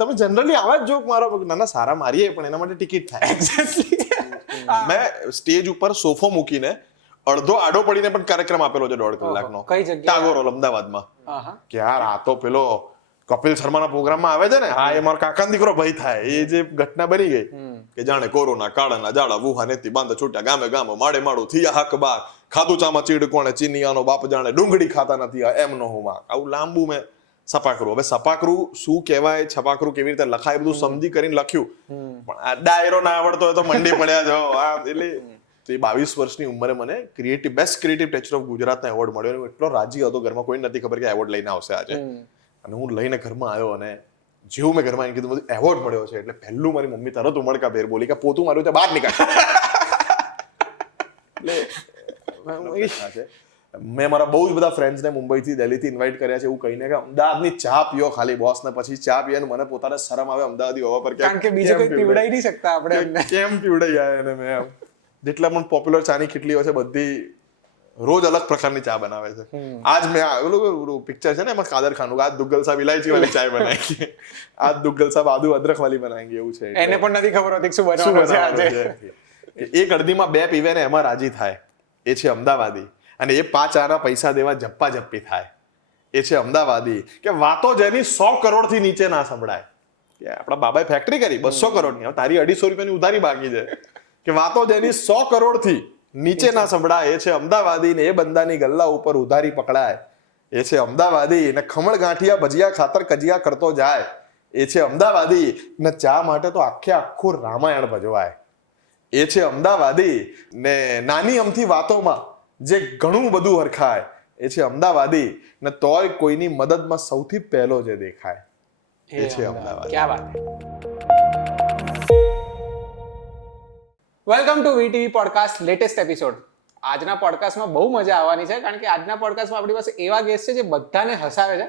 તમે જનરલી આવા જ જોક મારો, ના સારા મારીએ પણ એના માટે ટિકિટ થાય. એક્ઝેક્ટલી. મેં સ્ટેજ ઉપર સોફો મૂકીને અડધો આડો પડીને પણ કાર્યક્રમ આપેલો છે 1.5 કલાકનો. કઈ જગ્યાએ? ટાગોર હોલ અમદાવાદમાં. આહા. કે યાર આ તો પેલો કપિલ શર્માના પ્રોગ્રામમાં આવે છે ને, હા એ મારો કાકાનો દીકરો ભાઈ થાય. એ જે ઘટના બની ગઈ કે જાણે કોરોના કાળના જાડા વુહા નેતી બાંધ છૂટ્યા ગામે ગામ માડે માડું થયા હક બાર ખાધું ચામાં ચીડ કોણે ચીનિયાનો બાપ જાણે ડુંગળી ખાતા નથી એમનો હું માં. આવું લાંબુ મેં સપાકરું. હવે સપાકરું શું કહેવાય, છપાકરું કેવી રીતે લખાય બધું સમજી કરીને લખ્યું, પણ આ ડાયરો ના આવડતો હોય તો મંડી પડ્યા જો. એટલે 22 વર્ષની ઉંમરે મને બેસ્ટ ક્રિએટિવ ટીચર ઓફ ગુજરાતનો એવોર્ડ મળ્યો. એટલો રાજી હતો, ઘરમાં કોઈ નથી ખબર કે એવોર્ડ લઈને આવશે આજે. અને હું લઈને ઘરમાં આવ્યો અને જેવું મેં ઘરમાં કીધું બધું એવોર્ડ મળ્યો છે એટલે પહેલું મારી મમ્મી તરત ઉમળકા ભેર બોલી કે પોતું માર્યું છે બહાર નીકળ. એટલે મેં મારા બહુ જ બધા ફ્રેન્ડ્સને મુંબઈથી દિલ્હીથી ઇન્વાઇટ કર્યા છે એવું કહીને કે અમદાવાદની ચા પીઓ ખાલી બોસ ને પછી ચા પીએ. મને પોતાને શરમ આવે અમદાવાદી હોવા પર, કારણ કે બીજું કોઈ પીવડાઈ નહીં શકતા આપણે. કેમ પીવડાઈ આયા એને. મેં જેટલા પણ પોપ્યુલર ચાની ખીટલીઓ છે બધી રોજ અલગ પ્રકારની ચા બનાવે છે. આજ મેં ઓલું પિક્ચર છે ને એમાં કાદર ખાનનું, આજ દુગ્ગલ સાહેબ ઇલાયચી વાળી ચાય બનાવી, આજ દુગ્ગલ સાહેબ આદુ અદરક વાળી બનાવી, એવું છે. એને પણ નથી ખબર હોતી શું બનાવવાનું છે આજે. એક અડધીમાં 2 પીવે ને એમાં રાજી થાય, એ છે અમદાવાદી. અને એ 5 આના પૈસા દેવા જપ્પા જપ્પી થાય, એ છે અમદાવાદી. કે વાતો જેની 100 કરોડથી નીચે ના સંભળાય. કે આપણા બાબાએ ફેક્ટરી કરી 200 કરોડની, તારી 250 રૂપિયાની ઉધારી બાકી છે. કે વાતો જેની 100 કરોડથી નીચે ના સંભળાય, એ છે અમદાવાદી. ને એ બંદાની ગલ્લા ઉપર ઉધારી પકડાય, એ છે અમદાવાદી. ને ખમણ ગાંઠિયા ભજીયા ખાતર કજિયા કરતો જાય, એ છે અમદાવાદી. ને ચા માટે તો આખું રામાયણ ભજવાય, એ છે અમદાવાદી. ને નાની અમથી વાતોમાં જે ઘણું બધું હરખાય, એ છે અમદાવાદી. ને તોય કોઈની મદદમાં સૌથી પહેલો જે દેખાય, એ છે અમદાવાદ. ક્યા વાત હે. Welcome to VTV podcast latest episode. આજના પોડકાસ્ટમાં બહુ મજા આવવાની છે, કારણ કે આજના પોડકાસ્ટમાં આપણી પાસે એવા ગેસ્ટ છે જે બધાને હસાવે છે.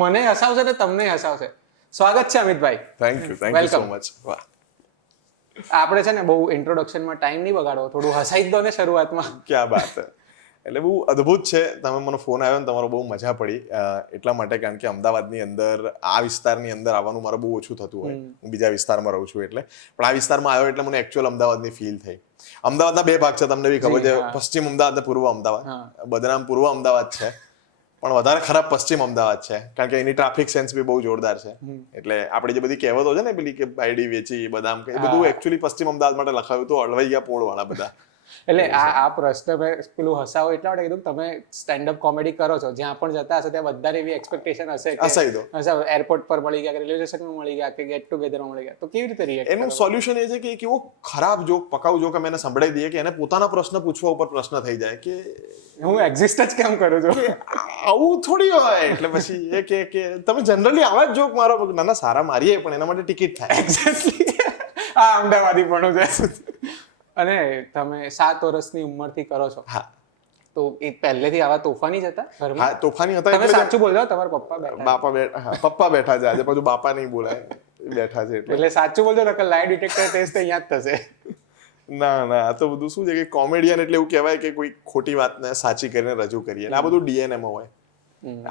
મને હસાવશે ને તમને હસાવશે. સ્વાગત છે Amitbhai. Thank you so much. વાહ. આપણે છે ને બહુ ઇન્ટ્રોડક્શનમાં ટાઈમ નહીં બગાડવો, થોડું હસાઈ જ દો ને શરૂઆતમાં. ક્યાં બાત હે. એટલે બહુ અદ્ભુત છે. તમે મને ફોન આવ્યો ને તમારો બહુ મજા પડી એટલા માટે, કારણ કે અમદાવાદની અંદર આ વિસ્તારની અંદર આવવાનું મારે બહુ ઓછું થતું હોય. હું બીજા વિસ્તારમાં રહું છું એટલે, પણ આ વિસ્તારમાં આવ્યો એટલે મને એકચ્યુઅલ અમદાવાદની ફીલ થઈ. અમદાવાદના 2 ભાગ છે, તમને બી ખબર છે, પશ્ચિમ અમદાવાદ અને પૂર્વ અમદાવાદ. બદનામ પૂર્વ અમદાવાદ છે, પણ વધારે ખરાબ પશ્ચિમ અમદાવાદ છે, કારણ કે એની ટ્રાફિક સેન્સ બી બહુ જોરદાર છે. એટલે આપણી જે બધી કહેવતો છે ને પેલી કે બાયડી વેચી બદામ, એ બધું એકચ્યુઅલી પશ્ચિમ અમદાવાદ માટે લખાયું હતું. અળવાઈ ગયા પોળ વાળા બધા. એટલે આ પ્રશ્ન મેં પેલું હસાવો એટલા માટે કીધું, તમે સ્ટેન્ડઅપ કોમેડી કરો છો, જ્યાં પણ જતા હશે ત્યાં બધાને એવી એક્સપેક્ટેશન હશે કે એરપોર્ટ પર મળી ગયા, કે રેલવે સ્ટેશનમાં મળી ગયા, કે ગેટ ટુગેધરમાં મળી ગયા, તો કેવી રીતે રિએક્ટ? એનું સોલ્યુશન એ છે કે એક એવો ખરાબ જોક, પકાઉ જોક અમે એને સંભળાવી દઈએ કે એને પોતાના પ્રશ્ન પૂછવા ઉપર પ્રશ્ન થઈ જાય કે હું એક્ઝિસ્ટ જ કેમ કરું છું, આવું થોડી હોય. એટલે પછી એ કે તમે જનરલી આવા જ જોક મારો, ના સારા મારીએ પણ એના માટે ટિકિટ થાય. એક્ઝેક્ટલી. આ અમદાવાદી પણ છે. અને તમે 7 વર્ષની ઉંમરથી કરો છો. હા. તો એ પહેલેથી આવા તોફાની જ હતા ઘરમાં? હા, તોફાની હતા. તમે સાચું બોલજો, તમારા પપ્પા બેઠા. પપ્પા બેઠા છે આજે, પાછું બાપા નહીં બોલાય, બેઠા છે એટલે સાચું બોલજો ને, લાઈ ડિટેક્ટર ટેસ્ટ અહીંયા જ થશે. ના આ તો બધું શું છે કે કોમેડિયન એટલે એવું કહેવાય કે કોઈ ખોટી વાતને સાચી કરીને રજૂ કરીએ. આ બધું ડીએનએમાં હોય.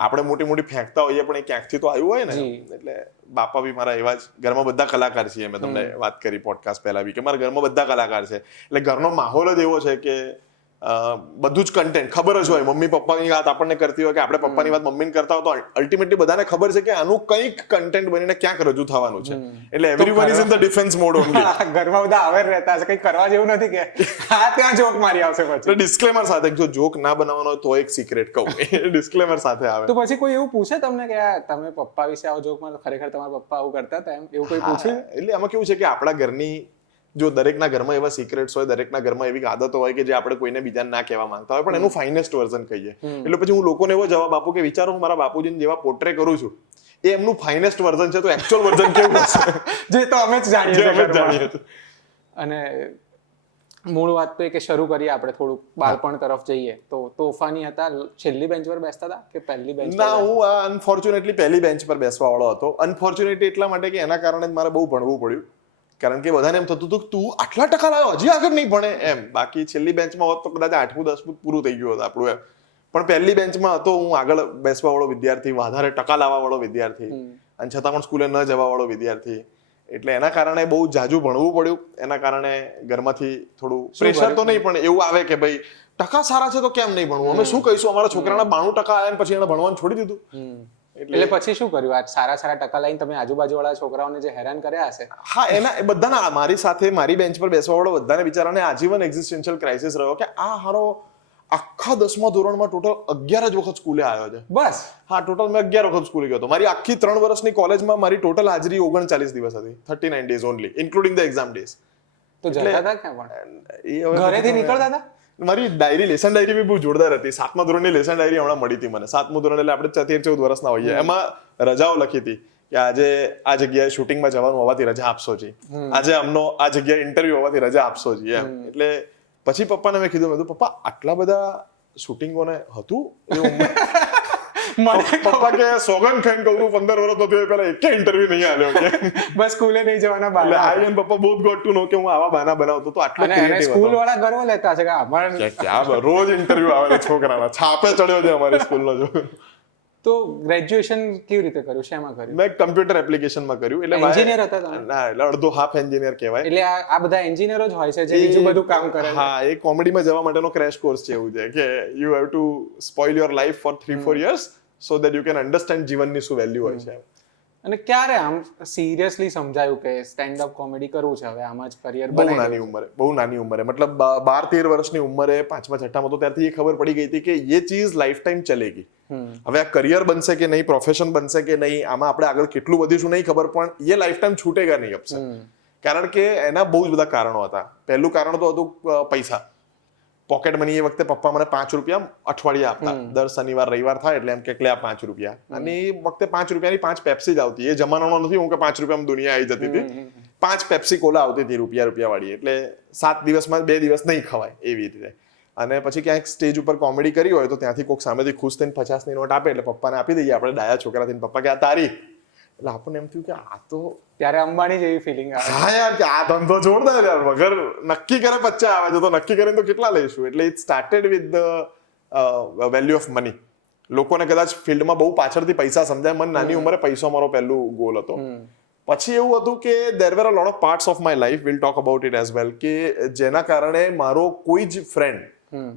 આપણે મોટી ફેંકતા હોઈએ પણ એ ક્યાંકથી તો આવ્યું હોય ને. એટલે બાપા બી મારા એવા જ, ઘરમાં બધા કલાકાર છીએ. મેં તમને વાત કરી પોડકાસ્ટ પહેલા બી કે મારા ઘરમાં બધા કલાકાર છે. એટલે ઘરનો માહોલ જ એવો છે કે બધું જ કન્ટેન્ટ ખબર જ હોય. મમ્મી પપ્પાની વાત આપણને કરતી હોય કે આપણે પપ્પાની વાત મમ્મીને કરતા હોય, તો અલ્ટિમેટલી બધાને ખબર છે કે આનું કંઈક કન્ટેન્ટ બનીને ક્યાંક રજૂ થવાનું છે. એટલે everyone is in the defence mode only. ઘરમાં બધા અવેર રહેતા હશે, કંઈ કરવા જેવું નથી કે હા ત્યાં જોક મારી આવશે. પછી ડિસ્ક્લેમર સાથે, જો જોક ના બનાવવાનો હોય તો એક સિક્રેટ કહું, ડિસ્ક્લેમર સાથે આવે. તો પછી કોઈ એવું પૂછે તમને કે તમે પપ્પા વિશે આવો જોક મારો, ખરેખર તમારા પપ્પા આવું કરતા હતા એમ, એવું કોઈ પૂછ્યું? એટલે આમાં કેવું છે કે આપણા ઘરની, જો દરેકના ઘરમાં એવા સિક્રેટ્સ હોય, દરેકના ઘરમાં એવી આદતો હોય કે જે આપણે કોઈને બીજાને ના કહેવા માંગતા હોય, પણ એનું ફાઇનેસ્ટ વર્ઝન કહીએ. એટલે પછી હું લોકોને એવો જવાબ આપું કે વિચારો હું મારા બાપુજીને જેવા પોર્ટ્રે કરું છું, એ એમનું ફાઇનેસ્ટ વર્ઝન છે, તો એકચ્યુઅલ વર્ઝન કેવું હશે જે તો અમે જ જાણીએ છીએ. અને મૂળ વાત તો એ કે શરૂ કરીએ આપણે થોડુંક બાળપણ તરફ જઈએ. તો તોફાની હતા, છેલ્લી બેન્ચ પર બેસતા હતા કે પહેલી બેન્ચ? ના, હું અનફોર્ચ્યુનેટલી પહેલી બેન્ચ પર બેસવા વાળો હતો. અનફોર્ચ્યુનેટલી એટલા માટે કે એના કારણે મારે બહુ ભણવું પડ્યું, કારણ કે બધાને એમ થતું હતું કે તું આટલા ટકા લાવ્યો, હજી આગળ નહીં ભણે એમ. બાકી છેલ્લી બેન્ચમાં હોત તો કદાચ 8મું 10મું પૂરું થઈ ગયું હતું આપણું એમ. પણ પહેલી બેન્ચમાં હતો, હું આગળ બેસવા વાળો વિદ્યાર્થી, વધારે ટકા લાવવા વાળો વિદ્યાર્થી. અને છતાં પણ સ્કૂલે ન જવા વાળો વિદ્યાર્થી. એટલે એના કારણે બહુ જાજુ ભણવું પડ્યું. એના કારણે ઘરમાંથી થોડું પ્રેશર તો નહીં પણ એવું આવે કે ભાઈ ટકા સારા છે તો કેમ નહીં ભણવું, અમે શું કહીશું, અમારા છોકરાના 92% આવ્યા પછી એને ભણવાનું છોડી દીધું. એટલે પછી શું કર્યું? આ સારા ટકા લઈને તમે આજુબાજુ વાળા છોકરાઓને જે હેરાન કર્યા હશે. હા, એના બધાના મારી સાથે મારી બેન્ચ પર બેસવા વાળો બધાને બિચારાને આજીવન એક્ઝિસ્ટેન્શિયલ ક્રાઇસિસ રહ્યો કે આ હારો આખા 10મા ધોરણમાં ટોટલ 11 જ વખત સ્કૂલે આવ્યો છે. બસ? હા, ટોટલ મેં 11 વખત સ્કૂલે ગયો હતો. મારી આખી 3 વર્ષની કોલેજમાં મારી ટોટલ હાજરી 39 દિવસ હતી, 39 days only including the exam days. તો જતા હતા ક્યાં પણ? ઘરેથી નીકળતા હતા? મારી ડાયરી, લેસન ડાયરી બી બહુ જોરદાર હતી. 7મા ધોરણની લેસન ડાયરી હમણાં મળી હતી મને. 7મું ધોરણ એટલે આપણે 13-14 વર્ષના હોઈએ. એમાં રજાઓ લખી હતી કે આજે આ જગ્યાએ શૂટિંગમાં જવાનું હોવાથી રજા આપશો જી, આજે અમનો આ જગ્યાએ ઇન્ટરવ્યુ હોવાથી રજા આપશો જી એમ. એટલે પછી પપ્પાને મેં કીધું પપ્પા આટલા બધા શૂટિંગોને હતું પપ્પા કે સોગન ખાઈને કહું 15 વર્ષ તો થયો પેલા એક ઇન્ટરવ્યુ નહીં આલ્યો કે બસ સ્કૂલે નહીં જવાના એટલે આઈ એન્ડ પપ્પા બોથ ગોટ ટુ નો કે હું આવા બાના બનાવતો તો આટલો ક્રિએટિવ હતો. સ્કૂલ વાળા ગર્વ લેતા છે કે અમારે ક્યાં રોજ ઇન્ટરવ્યુ આવે છોકરાના, છાપે ચડ્યો છે અમારી સ્કૂલનો જો. તો ગ્રેજ્યુએશન કેવી રીતે કર્યું, શેમાં કર્યું? મેં કમ્પ્યુટર એપ્લિકેશનમાં કર્યું. એટલે એન્જિનિયર હતા તમે? ના, એટલે અડધો હાફ એન્જિનિયર કહેવાય. એટલે આ બધા એન્જિનિયરો જ હોય છે જે બીજું બધું કામ કરે છે. હા, એ કોમેડીમાં જવા માટેનો ક્રેશ કોર્સ છે એવું છે કે you have to spoil your life four 3-4 years so that you can understand જીવનની શું વેલ્યુ હોય છે. અને ક્યારે આમ સિરિયસલી સમજાયું કે સ્ટેન્ડ અપ કોમેડી કરવું છે, હવે આમ જ કરિયર બહુ નાની ઉંમરે મતલબ 12-13 વર્ષની ઉંમરે 5મા-6મામાં તો ત્યારથી એ ખબર પડી ગઈ હતી કે ये चीज લાઈફ ટાઈમ ચલેગી. હવે આ કરિયર બનશે કે નહીં, પ્રોફેશન બનશે કે નહીં, આમાં આપણે આગળ કેટલું વધીશું નહીં ખબર, પણ ये લાઈફ ટાઈમ છૂટેગા નહીં અબસે. કારણ કે એના બહુ જ બધા કારણો હતા. પહેલું કારણ તો હતું પૈસા. Pocket money. એ વખતે પપ્પા મને 5 રૂપિયા અઠવાડિયે આપતા. દર શનિવાર રવિવાર થાય એટલે એમ કે લે આ 5 રૂપિયા. અને એ વખતે 5 રૂપિયાની 5 પેપ્સી જ આવતી. એ જમાનાનો નથી હું કે 5 રૂપિયામાં દુનિયા આવી જતી હતી. 5 પેપ્સી કોલા આવતી હતી રૂપિયા વાળી. એટલે 7 દિવસમાં 2 દિવસ નહીં ખવાય એવી રીતે. અને પછી ક્યાંક સ્ટેજ ઉપર કોમેડી કરી હોય તો ત્યાંથી કોઈક સામેથી ખુશ થઈને 50ની નોટ આપે એટલે પપ્પાને આપી દઈએ આપણે ડાયા છોકરા થઈને. પપ્પા કે આ તારી. એટલે આપણને એમ થયું કે આ તો ત્યારે અંબાણી જેવી ફિલિંગ આવે. હા યાર, કે આ ધંધો જોરદાર યાર, વગર નક્કી કરે 50 આવે છે તો નક્કી કરીને તો કેટલા લઈશું. એટલે it started with the value of money. લોકોને કદાચ ફિલ્ડમાં બહુ પાછળથી પૈસા સમજાય, મને નાની ઉંમરે પૈસો મારો પહેલું ગોલ હતો. પછી એવું હતું કે there were a lot of parts of my life, we'll talk about it as well, કે જેના કારણે મારો કોઈ જ ફ્રેન્ડ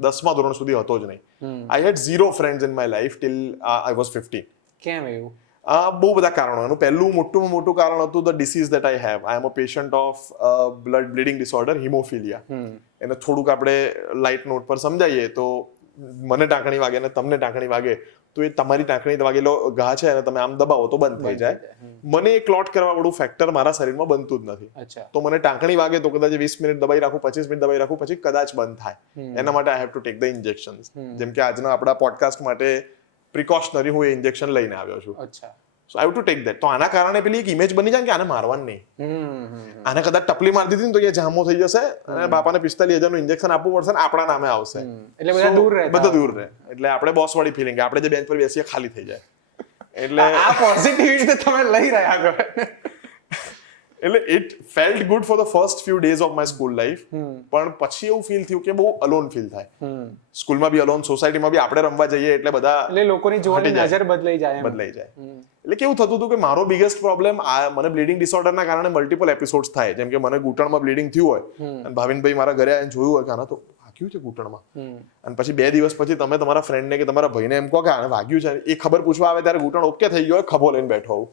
10મા ધોરણ સુધી હતો જ નહીં. I had 0 friends in my life till I was 15. કેમ એવું? બહુ બધા કારણો. એનું પહેલું મોટું કારણ હતું the disease that I have. I am a patient of blood bleeding disorder, haemophilia. એને થોડુંક આપણે લાઇટ નોટ પર સમજાવીએ તો મને ટાંકણી વાગે ને તમને ટાંકણી વાગે તો એ તમારી ટાંકણી વાગેલો ઘા છે અને તમે આમ દબાવો તો બંધ થઈ જાય. મને એ ક્લોટ કરવા વાળું ફેક્ટર મારા શરીરમાં બનતું જ નથી. તો મને ટાંકણી વાગે તો કદાચ 20 મિનિટ દબાઈ રાખું, 25 મિનિટ દબાઈ રાખું, પછી કદાચ બંધ થાય. એના માટે આઈ have to take the injections. જેમ કે આજના આપણા પોડકાસ્ટ માટે પ્રિકોશનરી હું એ ઇન્જેક્શન લઈને આવ્યો છું. અચ્છા. So I have to take that. તો આના કારણે પેલી એક ઇમેજ બની જાય કે આને મારવાનું નહીં. આને કદાચ ટપલી મારી દીધી ને તો એ જામો થઈ જશે અને બાપાને 45,000 નું ઇન્જેક્શન આપવું પડશે ને આપણા નામે આવશે. એટલે બધા દૂર રહે. એટલે આપણે બોસ વાળી ફિલિંગ, આપણે જે બેન્ચ પર બેસીએ ખાલી થઈ જાય. એટલે આ પોઝિટિવિટી તમે લઈ રહ્યા છો. એટલે it felt good for the first few days of my school life. પણ પછી એવું ફીલ થયું કે બહુ અલોન ફીલ થાય. સ્કૂલમાં બી અલોન, સોસાયટીમાં બી આપણે રમવા જઈએ એટલે બધા એટલે લોકોની જોવાની નજર બદલાઈ જાય. એટલે કેવું થતું હતું કે મારો બિગેસ્ટ પ્રોબ્લેમ, મને બ્લીડિંગ ડિસઓર્ડરના કારણે મલ્ટિપલ એપિસોડ્સ થાય. જેમ કે મને ઘૂંટણમાં બ્લીડિંગ થયું હોય અને ભાવિનભાઈ મારા ઘરે આવીને જોયું હોય કે આના તો વાગ્યું છે ઘૂંટણમાં, અને પછી 2 દિવસ પછી તમે તમારા ફ્રેન્ડને કે તમારા ભાઈને એમ કહો કે આને વાગ્યું છે, એ ખબર પૂછવા આવે ત્યારે ઘૂંટણ ઓકે થઈ ગયો હોય, ખભો લઈને બેઠો હોઉં.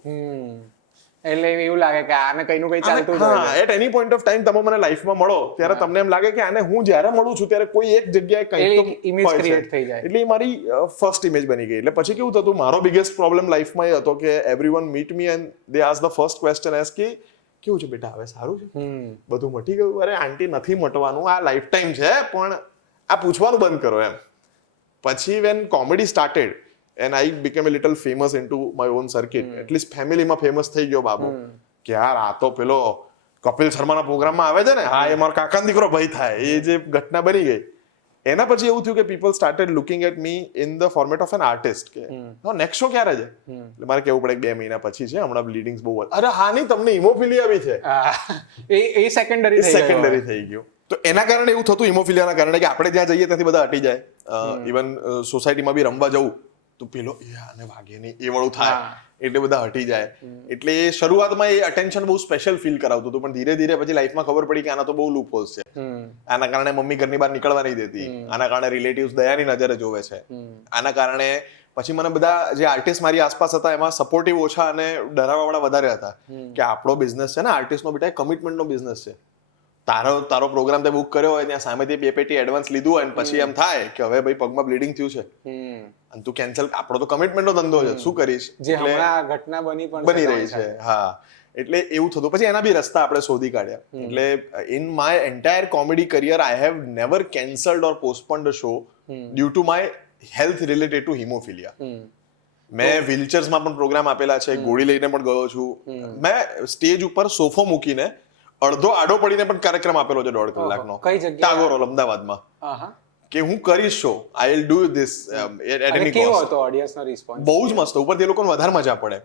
એટલે એવું લાગે કે આને કઈનું કઈ ચાલતું જ હોય. At any point of time તમે મને લાઈફમાં મળો ત્યારે તમને એમ લાગે કે આને હું જ્યારે મળું છું ત્યારે કોઈ એક જગ્યાએ કંઈક તો ઇમેજ ક્રિએટ થઈ જાય. એટલે મારી ફર્સ્ટ ઇમેજ બની ગઈ. એટલે પછી કેવું થતું, મારો બિગેસ્ટ પ્રોબ્લેમ લાઈફમાં એ હતો કે everyone meet me and they ask the first question as કે કેવું છે બેટા, હવે સારું છે, બધું મટી ગયું? અરે આંટી નથી મટવાનું, આ લાઈફ ટાઈમ છે, પણ આ પૂછવાનું બંધ કરો એમ. પછી when comedy started and I became a little famous into my own circuit. At least family માં ફેમસ થઈ ગયો બાબુ કે યાર આ તો પેલો કપિલ શર્માના પ્રોગ્રામમાં આવે છે ને, હા એ મારો કાકાનો દીકરો ભાઈ થાય. એ જે ઘટના બની ગઈ એના પછી એવું થયું કે people started looking at me in the format of an artist કે નેક્સ્ટ શો ક્યારે છે. એટલે મારે કેવું પડે 2 મહિના પછી છે, હમણાં બ્લીડિંગ્સ બહુ. અરે હા નહીં, તમને હિમોફિલિયા બી છે. એ સેકન્ડરી થઈ ગયું. તો એના કારણે એવું થતું હિમોફિલિયાના કારણે કે આપણે જ્યાં જઈએ ત્યાંથી બધા હટી જાય. ઇવન સોસાયટીમાં બી રમવા જવું તો પેલો આને વાગે નહીં એ વાળું થાય એટલે બધા હટી જાય. એટલે શરૂઆતમાં એ અટેન્શન બહુ સ્પેશિયલ ફીલ કરાવતું હતું, પણ ધીરે ધીરે પછી લાઈફમાં ખબર પડી કે આના તો બહુ લૂપ હોલ્સ છે. આના કારણે મમ્મી ઘરની બહાર નીકળવા નહીં દેતી, આના કારણે રિલેટિવ્સ દયાની નજરે જોવે છે, આના કારણે પછી મને બધા જે આર્ટિસ્ટ મારી આસપાસ હતા એમાં સપોર્ટિવ ઓછા અને ડરાવવાવાળા વધારે હતા કે આપણો બિઝનેસ છે ને આર્ટિસ્ટનો બેટા કમિટમેન્ટનો બિઝનેસ છે. તારો પ્રોગ્રામ તે બુક કર્યો હોય ત્યાં સામેથી 2 પેટી એડવાન્સ લીધું હોય અને પછી એમ થાય કે હવે ભાઈ પગમાં બ્લીડિંગ થયું છે અને તું કેન્સલ, આપણો તો કમિટમેન્ટનો ધંધો છે, શું કરીશ? જે હમણાં ઘટના બની રહી છે. હા, એટલે એવું થતું. પછી એના બી રસ્તા આપણે શોધી કાઢ્યા. એટલે in my entire comedy career I have never cancelled or postponed a show due to my health related to hemophilia. મેં વ્હીલચેર્સમાં પણ પ્રોગ્રામ આપેલા છે, ગોળી લઈને પણ ગયો છું. મેં સ્ટેજ ઉપર સોફો મૂકીને અડધો આડો પડીને પણ કાર્યક્રમ આપેલો છે 1.5 કલાકનો. કઈ જગ્યાએ? ટાગોર હોલ અમદાવાદમાં. કે હું કરીશ show, I will do this at any cost. કેવો હતો ઓડિયન્સનો રિસ્પોન્સ? બહુ જ મસ્ત. ઉપરથી એ લોકોને વધારે મજા પડે.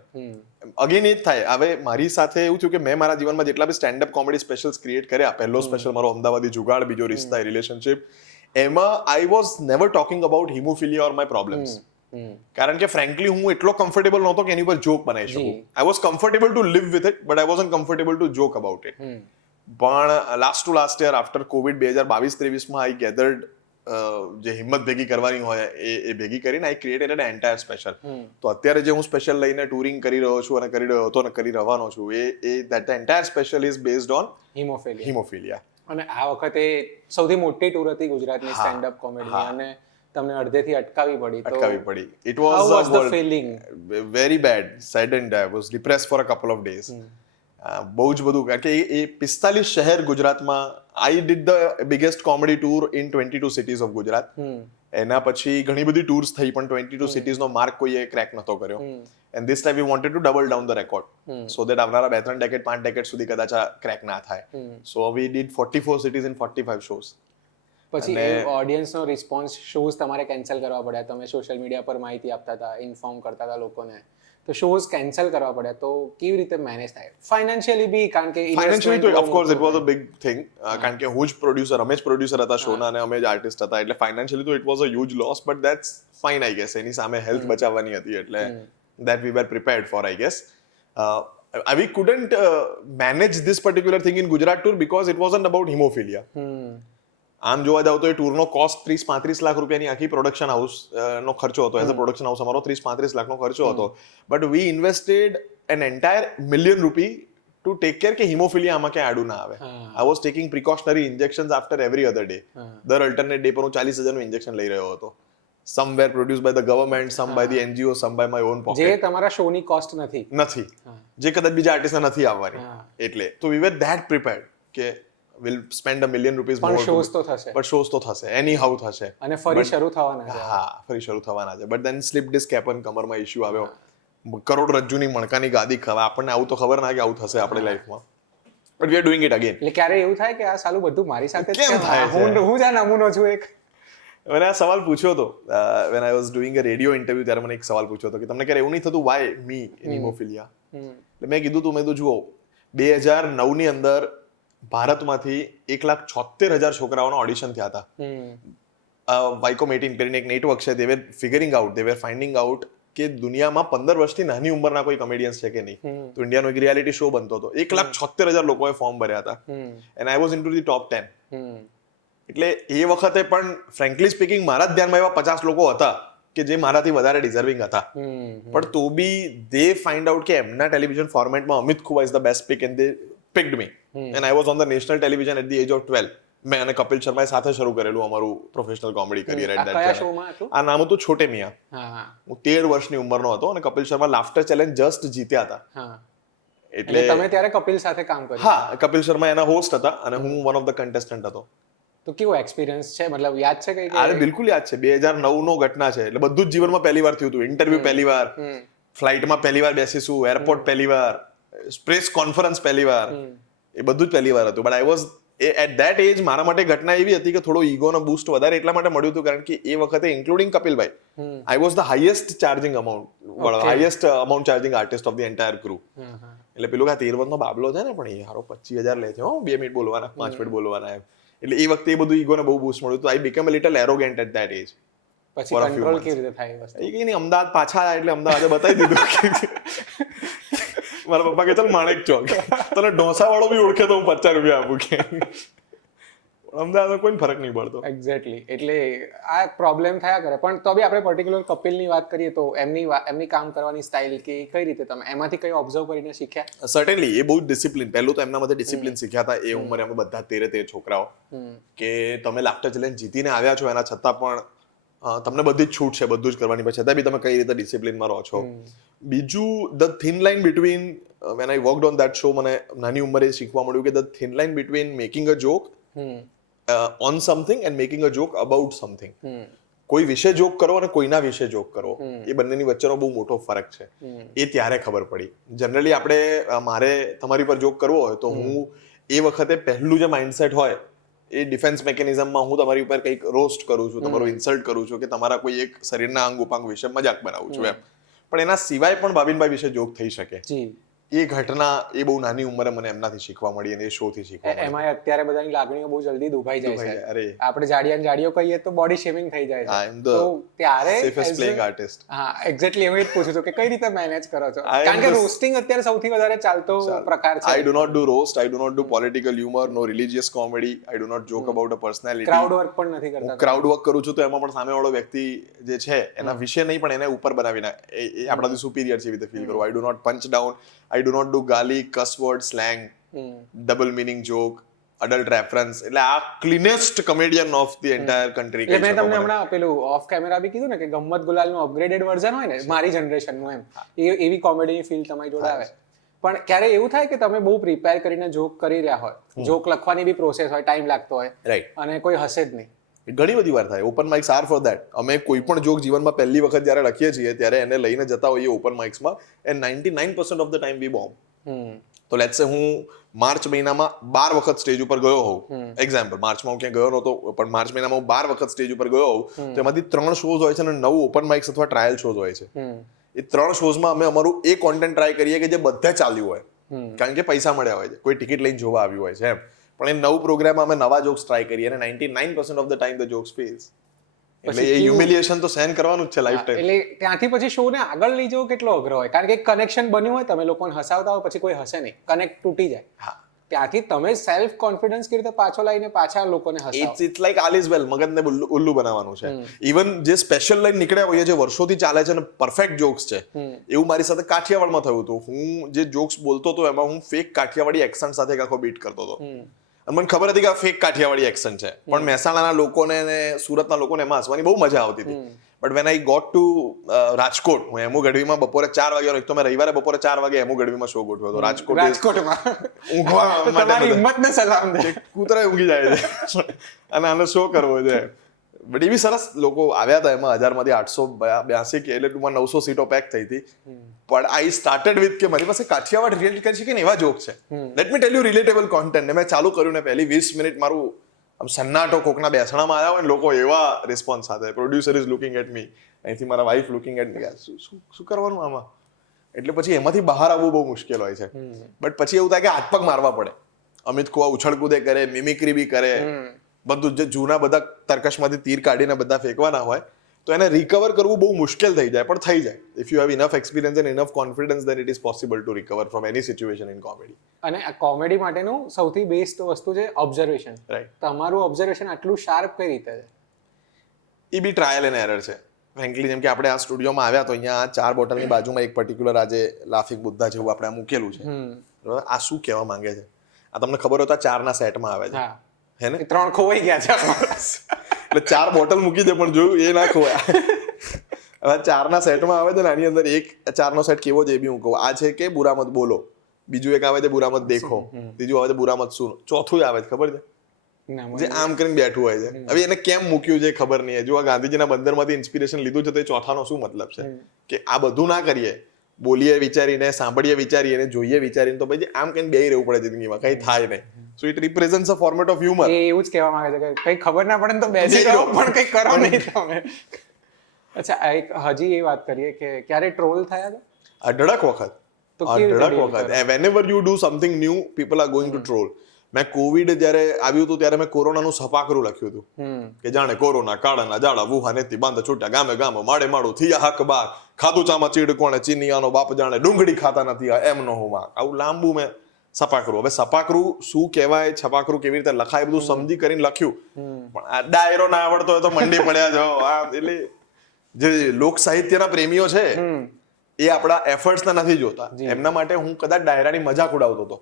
અગેન એ જ થાય. હવે મારી સાથે એવું થયું કે મેં મારા જીવનમાં જેટલા બી સ્ટેન્ડ અપ કોમેડી સ્પેશિયલ્સ ક્રિએટ કર્યા, પહેલો સ્પેશિયલ મારો અમદાવાદી જુગાડ, બીજો રિશ્તા રિલેશનશિપ, એમાં I was never talking about haemophilia or my problems. કારણ કે ફ્રેન્કલી હું એટલો કમ્ફર્ટેબલ નહોતો કે એની પર જોક બનાવી શકું. I was comfortable to live with it, but I wasn't comfortable to joke about it. પણ લાસ્ટ યર આફ્ટર કોવિડ 2022-23માં આઈ ગેધર્ડ જે હિંમત ભેગી કરવાની હોય એ ભેગી કરીને I created an entire special. તો અત્યારે જે હું સ્પેશિયલ લઈને ટુરિંગ કરી રહ્યો છું અને કરી રહ્યો હતો અને કરી રહેવાનો છું, એ that entire special is based on hemophilia. અને આ વખતે સૌથી મોટી ટૂર હતી ગુજરાતની સ્ટેન્ડ અપ કોમેડીની અને તમને અડધેથી અટકાવી પડી. It was the feeling? Very bad, saddened. I was depressed for a couple of days. બહુ જ બધું, કારણ કે એ 45 શહેર ગુજરાતમાં I did the biggest comedy tour in 22 cities of Gujarat. એના પછી ઘણી બધી ટૂર્સ થઈ પણ 22 સિટીઝનો માર્ક કોઈએ ક્રેક નતો કર્યો. And this time we wanted to double down the record so that આવનારા 2-3 ડેકેડ 5 ડેકેડ સુધી કદાચ આ ક્રેક ના થાય. So we did 44 cities in 45 shows. પછી ઓડિયન્સનો રિસ્પોન્સ, શોઝ તમારે કેન્સલ કરવા પડ્યા. તમે સોશિયલ મીડિયા પર માહિતી આપતા હતા, ઇન્ફોર્મ કરતા હતા લોકોને, તો શોઝ કેન્સલ કરવા પડ્યા. તો કેવી રીતે મેનેજ થાય ફાઇનાન્શિયલી બી? કારણ કે ફાઇનાન્શિયલી તો of course it was a big thing, કારણ કે હું જ પ્રોડ્યુસર, અમે જ પ્રોડ્યુસર હતા શોના અને અમે જ આર્ટિસ્ટ હતા. એટલે ફાઇનાન્શિયલી તો it was a huge loss, but that's fine I guess. એની સામે હેલ્થ બચાવવાની હતી એટલે that we were prepared for, I guess. We couldn't manage this particular thing in Gujarat tour because it wasn't about hemophilia. આમ જોવા જાવ તો એ ટૂરનો cost 30-35 lakh રૂપિયાની આખી પ્રોડક્શન હાઉસ નો ખર્ચો હતો. એઝ અ પ્રોડક્શન હાઉસ અમારો 30-35 લાખનો ખર્ચો હતો. But we invested an entire $1 million to take care કે હિમોફિલિયા આમાં ક્યાંય આડું ના આવે. I was taking precautionary injections after every other day. દર અલ્ટરનેટ ડે પર હું 40,000નું ઇન્જેક્શન લઈ રહ્યો હતો. Somewhere produce by the government, some by the NGO, some by my own pocket. જે તમારા શોની કોસ્ટ નથી, જે કદાચ બીજા આર્ટિસ્ટને નથી આવવાની. એટલે તો વી વેર ધેટ પ્રિપેર્ડ કે વિલ સ્પેન્ડ $1 million more. પણ શોઝ તો થશે, એની હાઉ થશે અને ફરી શરૂ થવાના છે. હા, ફરી શરૂ થવાના છે. But then slip disc happen, કમરમાં ઇશ્યુ આવ્યો, કરોડરજ્જુની મણકાની ગાદી ખવા. આપણને આવું તો ખબર ના કે આવું થશે આપણી લાઈફમાં. But we are doing it again. એટલે ક્યારે એવું થાય કે આ સાલું બધું મારી સાથે કેમ થાય? હું જ નમૂનો છું એક. મને આ સવાલ પૂછ્યો હતો when I was doing a radio interview, ત્યારે મને એક સવાલ પૂછ્યો હતો કે તમને ક્યારે એવું નહીં થતું why me in hemophilia? એટલે મેં કીધું મેં તો જુઓ 2009 ની અંદર ભારતમાંથી 1,76,000 છોકરાઓના ઓડિશન થયા હતા. વાઇકોમ 18 કરીને એક નેટવર્ક છે, they were figuring out, they were finding out કે દુનિયામાં 15 વર્ષથી નાની ઉંમરના કોઈ કોમેડિયન્સ છે કે નહીં. તો ઇન્ડિયાનો એક રિયાલિટી શો બનતો હતો. 1,76,000 લોકોએ ફોર્મ ભર્યા હતા and I was into the top 10. એટલે એ વખતે પણ ફ્રેન્કલી સ્પીકિંગ મારા જ ધ્યાનમાં એવા 50 લોકો હતા કે જે મારાથી વધારે ડિઝર્વિંગ હતા. પણ તો બી દે ફાઇન્ડ આઉટ કે એમના ટેલિવિઝન ફોર્મેટમાં Amit Khuva is the best pick and they picked me. And I was on the national television at the age of 12. મેં અને કપિલ શર્માએ સાથે શરૂ કરેલું અમારું professional comedy career at that time. આ નામ હતું છોટે મિયા. હું 13 વર્ષની ઉંમરનો હતો અને Kapil Sharma laughter challenge just જીત્યા હતા. એટલે તમે ત્યારે કપિલ સાથે કામ કર્યું? હા, કપિલ શર્મા એના હોસ્ટ હતા અને હું વન ઓફ ધ કન્ટેસ્ટન્ટ હતો. તો કેવો એક્સપિરિયન્સ છે? મતલબ યાદ છે કઈ? અરે બિલકુલ યાદ છે. 2009 નો ઘટના છે. એટલે બધું જ જીવનમાં પહેલી વાર થયું હતું. ઇન્ટરવ્યુ પહેલી વાર, ફ્લાઇટમાં પહેલી વાર બેસીશું, એરપોર્ટ પહેલી વાર, પ્રેસ કોન્ફરન્સ પહેલી વાર, એ બધું જ પહેલી વાર હતું. But I was at that age મારા માટે ઘટના એવી હતી કે થોડો ઈગોનો બૂસ્ટ વધારે એટલા માટે મળ્યું હતું કારણ કે એ વખતે including કપિલભાઈ, I was the highest charging amount charging artist of the entire crew. એટલે પેલું કે 13 વર્ષનો બાબલો છે ને, પણ એ હારો 25,000 લે છે, 2 મિનિટ બોલવાના, 5 મિનિટ બોલવાના એમ. એટલે એ વખતે એ બધું ઈગોને બહુ બૂસ્ટ મળ્યું હતું. I become a little arrogant at that age. પછી કંટ્રોલ કેવી રીતે થાય એ વસ્તુ? એ કઈ નહીં, અમદાવાદ પાછા આવ્યા એટલે અમદાવાદે બતાવી દીધું કે મારા પપ્પા કે ચાલ માણેક ચોક તને ઢોસા વાળો બી ઓળખે તો હું 50 રૂપિયા આપું કે અમદાવાદ કોઈ ફરક નહીં પડતો. એક્ઝેક્ટલી, એટલે આ પ્રોબ્લેમ થયા કરે. પણ તો બી આપણે પર્ટિક્યુલર કપિલની વાત કરીએ તો એમની કામ કરવાની સ્ટાઇલ કે કઈ રીતે તમે એમાંથી કઈ ઓબ્ઝર્વ કરીને શીખ્યા? સર્ટેનલી એ બહુ ડિસિપ્લિન, પહેલું તો એમના માટે ડિસિપ્લિન શીખ્યા હતા એ ઉંમરે અમે બધા 13 છોકરાઓ, કે તમે લાફ્ટર ચેલેન્જ જીતીને આવ્યા છો એના છતાં પણ તમને બધી જ છૂટ છે બધું જ કરવાની, પછી છતાં બી તમે કઈ રીતે ડિસિપ્લિનમાં રહો છો. બીજું the thin line between, when I worked on that show, મને નાની ઉંમરે શીખવા મળ્યું કે the thin line between making a joke on something and making a joke about something. કોઈ વિશે જોક કરો અને કોઈના વિશે જોક કરો, એ બંનેની વચ્ચેનો બહુ મોટો ફરક છે. એ ત્યારે ખબર પડી. જનરલી આપણે મારે તમારી પર જોક કરવો હોય તો હું એ વખતે પહેલું જે માઇન્ડસેટ હોય એ ડિફેન્સ મેકેનિઝમમાં હું તમારી ઉપર કંઈક રોસ્ટ કરું છું, તમારો ઇન્સલ્ટ કરું છું, કે તમારા કોઈ એક શરીરના અંગ ઉપાંગ વિશે મજાક બનાવું છું એમ. પણ એના સિવાય પણ ભાવિનભાઈ વિશે જોક થઈ શકે. એ ઘટના એ બહુ નાની ઉંમરે મને એમનાથી શીખવા મળી અને એ શો થી શીખવા મળી. એમાં અત્યારે બધાની લાગણીઓ બહુ જલ્દી દુભાઈ જાય છે. અરે આપણે જાડિયો કહીએ તો બોડી શેમિંગ થઈ જાય છે. તો ત્યારે સેફેસ્ટ પ્લેઇંગ આર્ટિસ્ટ. હા, એક્ઝેક્ટલી એવું જ પૂછું છું કે કઈ રીતે મેનેજ કરો છો, કારણ કે રોસ્ટિંગ અત્યારે સૌથી વધારે ચાલતો પ્રકાર છે. I do not do roast, I do not do political humor, no religious comedy, I do not joke about a personality. Crowd work પણ નથી કરતા. ક્રાઉડ વર્ક કરું છું તો એમાં પણ સામેવાળો વ્યક્તિ જે છે એના વિશે નહીં પણ એને ઉપર બનાવીને એ આપણાથી સુપીરિયર છે એવી રીતે ફીલ કરું. I do not punch down, I do not do ગાલી, cuss word, slang, double meaning joke, adult reference. એટલે આ cleanest comedian of the entire country. એટલે મેં તમને હમણાં પેલું ઓફ કેમેરા બી કીધું ને કે ગમ્મત ગુલાલનું અપગ્રેડેડ વર્ઝન હોય ને મારી જનરેશનનું, એમ એવી કોમેડીની ફીલ તમારી જોડે આવે. પણ ક્યારે એવું થાય કે તમે બહુ પ્રિપેર કરીને જોક કરી રહ્યા હોય, જોક લખવાની બી પ્રોસેસ હોય, ટાઈમ લાગતો હોય, રાઈટ, અને કોઈ હસે જ નહીં? ઘણી બધી વાર થાય. Open mics are for that. અમે કોઈ પણ જોક જીવનમાં પહેલી વખત જ્યારે લખીએ છીએ ત્યારે એને લઈને જતા હોઈએ ઓપન માઇક્સમાં, and 99% of the time we bomb. તો લેટ્સ સે હું માર્ચ મહિનામાં 12 વખત સ્ટેજ ઉપર ગયો હોઉં, એક્ઝામ્પલ, માર્ચમાં હું ક્યાં ગયો નહોતો પણ માર્ચ મહિનામાં હું 12 વખત સ્ટેજ ઉપર ગયો હોઉં, તો એમાંથી 3 શોઝ હોય છે અને 9 ઓપન માઇક્સ અથવા ટ્રાયલ શોઝ હોય છે. એ 3 શોઝમાં અમે અમારું એ કોન્ટેન્ટ ટ્રાય કરીએ કે જે બધે ચાલ્યું હોય, કારણ કે પૈસા મળ્યા હોય છે, કોઈ ટિકિટ લઈને જોવા આવ્યું હોય છે એમ. પણ એ 9 પ્રોગ્રામમાં અમે નવા જોક્સ ટ્રાય કરીએ અને 99% of the time the jokes fails. એટલે એ હ્યુમિલિએશન તો સહન કરવાનું જ છે લાઈફ ટાઈમ. એટલે ત્યાંથી પછી શો ને આગળ લઈ જવો કેટલો અઘરો હોય, કારણ કે કનેક્શન બન્યું હોય, તમે લોકોને હસાવતા હોય, પછી કોઈ હસે નહીં, કનેક્ટ તૂટી જાય. હા, ત્યાંથી તમે સેલ્ફ કોન્ફિડન્સ કેવી રીતે પાછો લાવીને પાછા લોકોને હસાવો? ઇટ્સ લાઈક આલ ઇઝ વેલ. મગજને ઉલ્લુ બનાવવાનું છે. ઇવન જે સ્પેશિયલ લાઈન નીકળ્યા હોય જે વર્ષોથી ચાલે છે અને પરફેક્ટ જોક્સ છે, એવું મારી સાથે કાઠિયાવાડમાં થયું હતું. હું જે જોક્સ બોલતો હતો એમાં હું ફેક કાઠિયાવાડી એક્સન્ટ સાથે આખો બીટ કરતો હતો. મને ખબર હતી કે આ ફેક કાઠિયાવાડી એક્સન્ટ છે, પણ મહેસાણાના લોકોને અને સુરતના લોકોને એમાં હસવાની બહુ મજા આવતી હતી. But when I got to Rajkot, હું એમુ ગઢવીમાં બપોરે 4 વાગ્યાનો, એક તો મેં રવિવારે બપોરે 4 વાગે એમુ ગઢવીમાં શો ગોઠવ્યો હતો. રાજકોટમાં ઊંઘવા તમારી હિંમતને સલામ દે. કૂતરા ઊંઘી જાય છે અને આનો શો કરવો છે. બટ એવી સરસ લોકો આવ્યા હતા. એમાં 1000માંથી 882 કે એટલે ટૂંકમાં 900 સીટો પેક થઈ હતી. પણ આઈ સ્ટાર્ટેડ વિથ કે મારી પાસે કાઠિયાવાડ રિલેટ કરી શકે ને એવા જોક છે. Let me tell you relatable content. મેં ચાલુ કર્યું ને પહેલી 20 મિનિટ મારું આમ સન્નાટો, કોકના બેસણામાં આવ્યા હોય ને લોકો એવા રિસ્પોન્સ સાથે. Producer is looking at me, અહીંથી મારા વાઇફ લુકિંગ એટ મી, શું કરવાનું આમાં? એટલે પછી એમાંથી બહાર આવવું બહુ મુશ્કેલ હોય છે. બટ પછી એવું થાય કે હાથ પગ મારવા પડે. અમિત કુવા ઉછળકૂદે કરે, મિમિક્રી બી કરે, બધું જે જૂના બધા તર્કશમાંથી તીર કાઢીને બધા ફેંકવાના હોય તો એને રિકવર કરવું બહુ મુશ્કેલ થઈ જાય, પણ થઈ જાય. If you have enough experience and enough confidence then it is possible to recover from any situation in comedy. અને આ કોમેડી માટેનું સૌથી બેસ્ટ વસ્તુ છે ઓબ્ઝર્વેશન. રાઈટ. તમારું ઓબ્ઝર્વેશન આટલું શાર્પ કઈ રીતે છે? એ બી ટ્રાયલ એન્ડ એરર છે. ફ્રેન્કલી, જેમ કે આપણે આ સ્ટુડિયોમાં આવ્યા તો અહીંયા 4 બોટલની બાજુમાં એક પર્ટિક્યુલર આજે લાફિંગ બુદ્ધા જેવું આપણે મૂકેલું છે. બરાબર? આ શું કહેવા માંગે છે? આ તમને ખબર હોય તો 4ના સેટમાં આવે છે, હે ને? 3 ખોવાઈ ગયા છે એટલે 4 બોટલ મૂકી દે પણ જોયું એ ના ખોવાય. હવે 4ના સેટમાં આવે છે ને, આની અંદર એક 4નો સેટ કેવો છે એ બી હું કહું. આ છે કે બુરા મત બોલો, બીજું એક આવે છે બુરા મત દેખો, ત્રીજું આવે છે બુરા મત સુનો, ચોથું આવે છે ખબર છે જે આમ કરીને બેઠું હોય છે. હવે એને કેમ મૂક્યું છે ખબર નહીં. જો આ ગાંધીજીના બંદરમાંથી ઇન્સ્પિરેશન લીધું છે તો એ ચોથાનો શું મતલબ છે? કે આ બધું ના કરીએ, બોલીએ વિચારીને, સાંભળીએ વિચારીને, જોઈએ વિચારીને, તો પછી આમ કઈ બેહી રહેવું પડે જિંદગીમાં, કઈ થાય નહીં. So it represents a format of humor. એ એવું જ કહેવા માંગે છે કે કઈ ખબર ના પડે તો બેસી રહો પણ કઈ કરો નહીં તમે. અચ્છા, એક હજી એ વાત કરીએ કે ક્યારે ટ્રોલ થયા હતા? અઢળક વખત. Whenever you do something new, people are going to troll. મેં કોવિડ જ્યારે આવ્યું હતું ત્યારે મેં કોરોનાનું સપાકરું લખ્યું હતું કે જાણે કોરોના કાળના જાડા વુહાનેથી બાંધ છૂટ્યા ગામે ગામ માડે માડું થયા હક બાર ખાધું ચામાં ચીડ કોણે ચીનિયાનો બાપ જાણે ડુંગળી ખાતા નથી એમ નો હોવા. આવું લાંબુ મેં સપાકરું. હવે સપાકરું શું કહેવાય, છપાકરું કેવી રીતે લખાય બધું સમજી કરીને લખ્યું, પણ આ ડાયરો ના આવડતો હોય તો મંડી પડ્યા જો. એટલે જે લોક સાહિત્યના પ્રેમીઓ છે એ આપણા એફર્ટ્સને નથી જોતા. એમના માટે હું કદાચ ડાયરાની મજાક ઉડાવતો હતો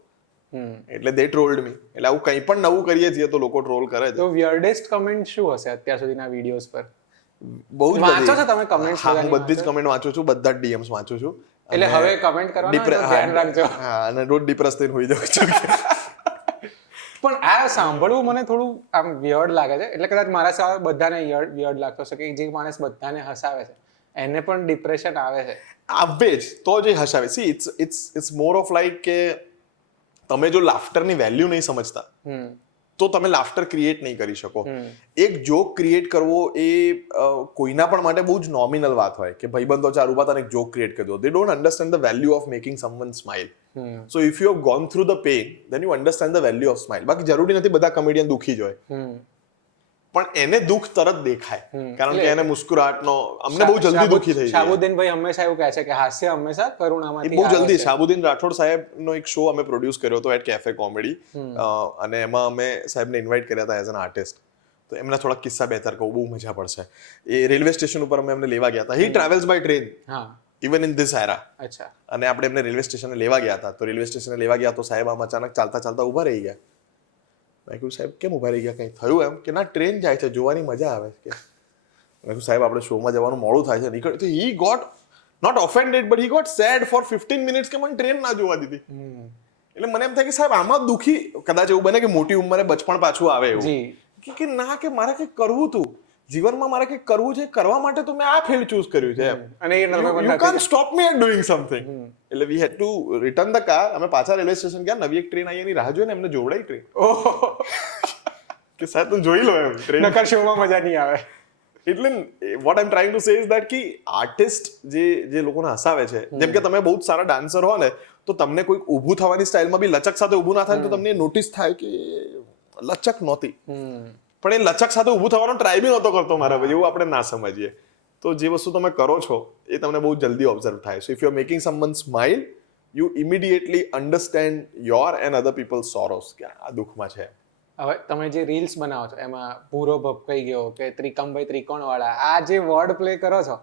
એટલે દે ટ્રોલ્ડ મી. એટલે આવું કંઈ પણ નવું કરીએ છીએ તો લોકો ટ્રોલ કરે છે. તો વિયર્ડેસ્ટ કમેન્ટ શું હશે અત્યાર સુધીના વિડીયોઝ પર? બહુ જ વાંચો છો તમે કમેન્ટ? હા, હું બધી જ કમેન્ટ વાંચું છું, બધા જ ડીએમ્સ વાંચું છું. એટલે હવે કમેન્ટ કરવાનું ધ્યાન રાખજો. હા, અને રોજ ડિપ્રેસ થઈને હોઈ જાઉં છું. પણ આ સાંભળવું મને થોડું આમ વિયર્ડ લાગે છે. એટલે કદાચ મારા સિવાય બધાને વિયર્ડ લાગતો હશે કે જે માણસ બધાને હસાવે છે એને પણ ડિપ્રેશન આવે છે. આવે જ તો જે હસાવે. See it's more of like કે તમે જો લાફ્ટરની વેલ્યુ નહીં સમજતા તો તમે લાફ્ટર ક્રિએટ નહીં કરી શકો. એક જોક ક્રિએટ કરવો એ કોઈના પણ માટે બહુ જ નોમિનલ વાત હોય કે ભાઈબંધો ચાર ઉભા તને એક જોક ક્રિએટ કરી દો. They don't understand the value of making someone smile. So if you have gone through the pain then you understand the value of smile. બાકી જરૂરી નથી બધા કોમેડિયન દુખી જ હોય, પણ એને દુઃખ તરત દેખાય કારણ કે એને મુસ્કુરાટનો અમને બહુ જલ્દી દુખી થઈ જાય. શાહબુદ્દીનભાઈ હંમેશા એવું કહે છે કે હાસ્ય હંમેશા કરુણામાંથી બહુ જલ્દી. શાહબુદ્દીન રાઠોડ સાહેબનો એક શો અમે પ્રોડ્યુસ કર્યો હતો એટ કેફે કોમેડી, અને એમાં અમે સાહેબને ઇન્વાઇટ કર્યા હતા એઝ એન આર્ટિસ્ટ. તો એમના થોડા કિસ્સા બે કહું, બહુ મજા પડશે. એ રેલવે સ્ટેશન ઉપર અમે એમને લેવા ગયા હતા. He travels by train even in this era. અચ્છા. અને આપણે એમને રેલવે સ્ટેશને લેવા ગયા હતા. તો રેલવે સ્ટેશને લેવા ગયા તો સાહેબ આમ અચાનક ચાલતા ચાલતા ઊભા રહી ગયા. મેં કહ્યું સાહેબ કેમ ઊભા રહી ગયા, કંઈ થયું એમ? કે ના, ટ્રેન જાય છે, જોવાની મજા આવે છે. મેં કહ્યું સાહેબ આપણે શોમાં જવાનું મોડું થાય છે. નીકળ તો he got not offended but he got sad for 15 minutes કે મને ટ્રેન ના જોવા દીધી. એટલે મને એમ થાય કે સાહેબ આમાં દુખી કદાચ એવું બને કે મોટી ઉંમરે બચપણ પાછું આવે એવું કે ના, કે મારે કંઈક કરવું હતું જીવનમાં, મારે કંઈક કરવું છે, કરવા માટે તો મેં આ ફિલ્ડ ચૂઝ કર્યું છે એમ. અને you can't stop me at doing something. એટલે we had to return the car. અમે પાછા રેલવે સ્ટેશન ગયા. નવી એક ટ્રેન આવી, એની રાહ જોઈને એમને જોવડાઈ ટ્રેન કે સાહેબ તું જોઈ લો એમ, ટ્રેન નકર શોમાં મજા નહીં આવે. એટલે what I M trying to say is that કે આર્ટિસ્ટ જે લોકોને હસાવે છે, જેમ કે તમે બહુ જ સારા ડાન્સર હો ને તો તમને કોઈ ઊભું થવાની સ્ટાઇલમાં બી લચક સાથે ઊભું ના થાય તો તમને નોટિસ થાય કે લચક નહોતી, પણ એ લચક સાથે ઊભું થવાનો ટ્રાય બી નહોતો કરતો મારા પછી, એવું આપણે ના સમજીએ. તો જે વસ્તુ તમે કરો છો એ તમને બહુ જલ્દી ઓબ્ઝર્વ થાય. So if you are making someone smile you immediately understand your and other people's sorrows કે આ દુઃખમાં છે. હવે તમે જે રીલ્સ બનાવો છો એમાં પૂરો ભપકાઈ ગયો કે ત્રિકમભાઈ ત્રિકોણ વાળા આ જે વર્ડ પ્લે કરો છો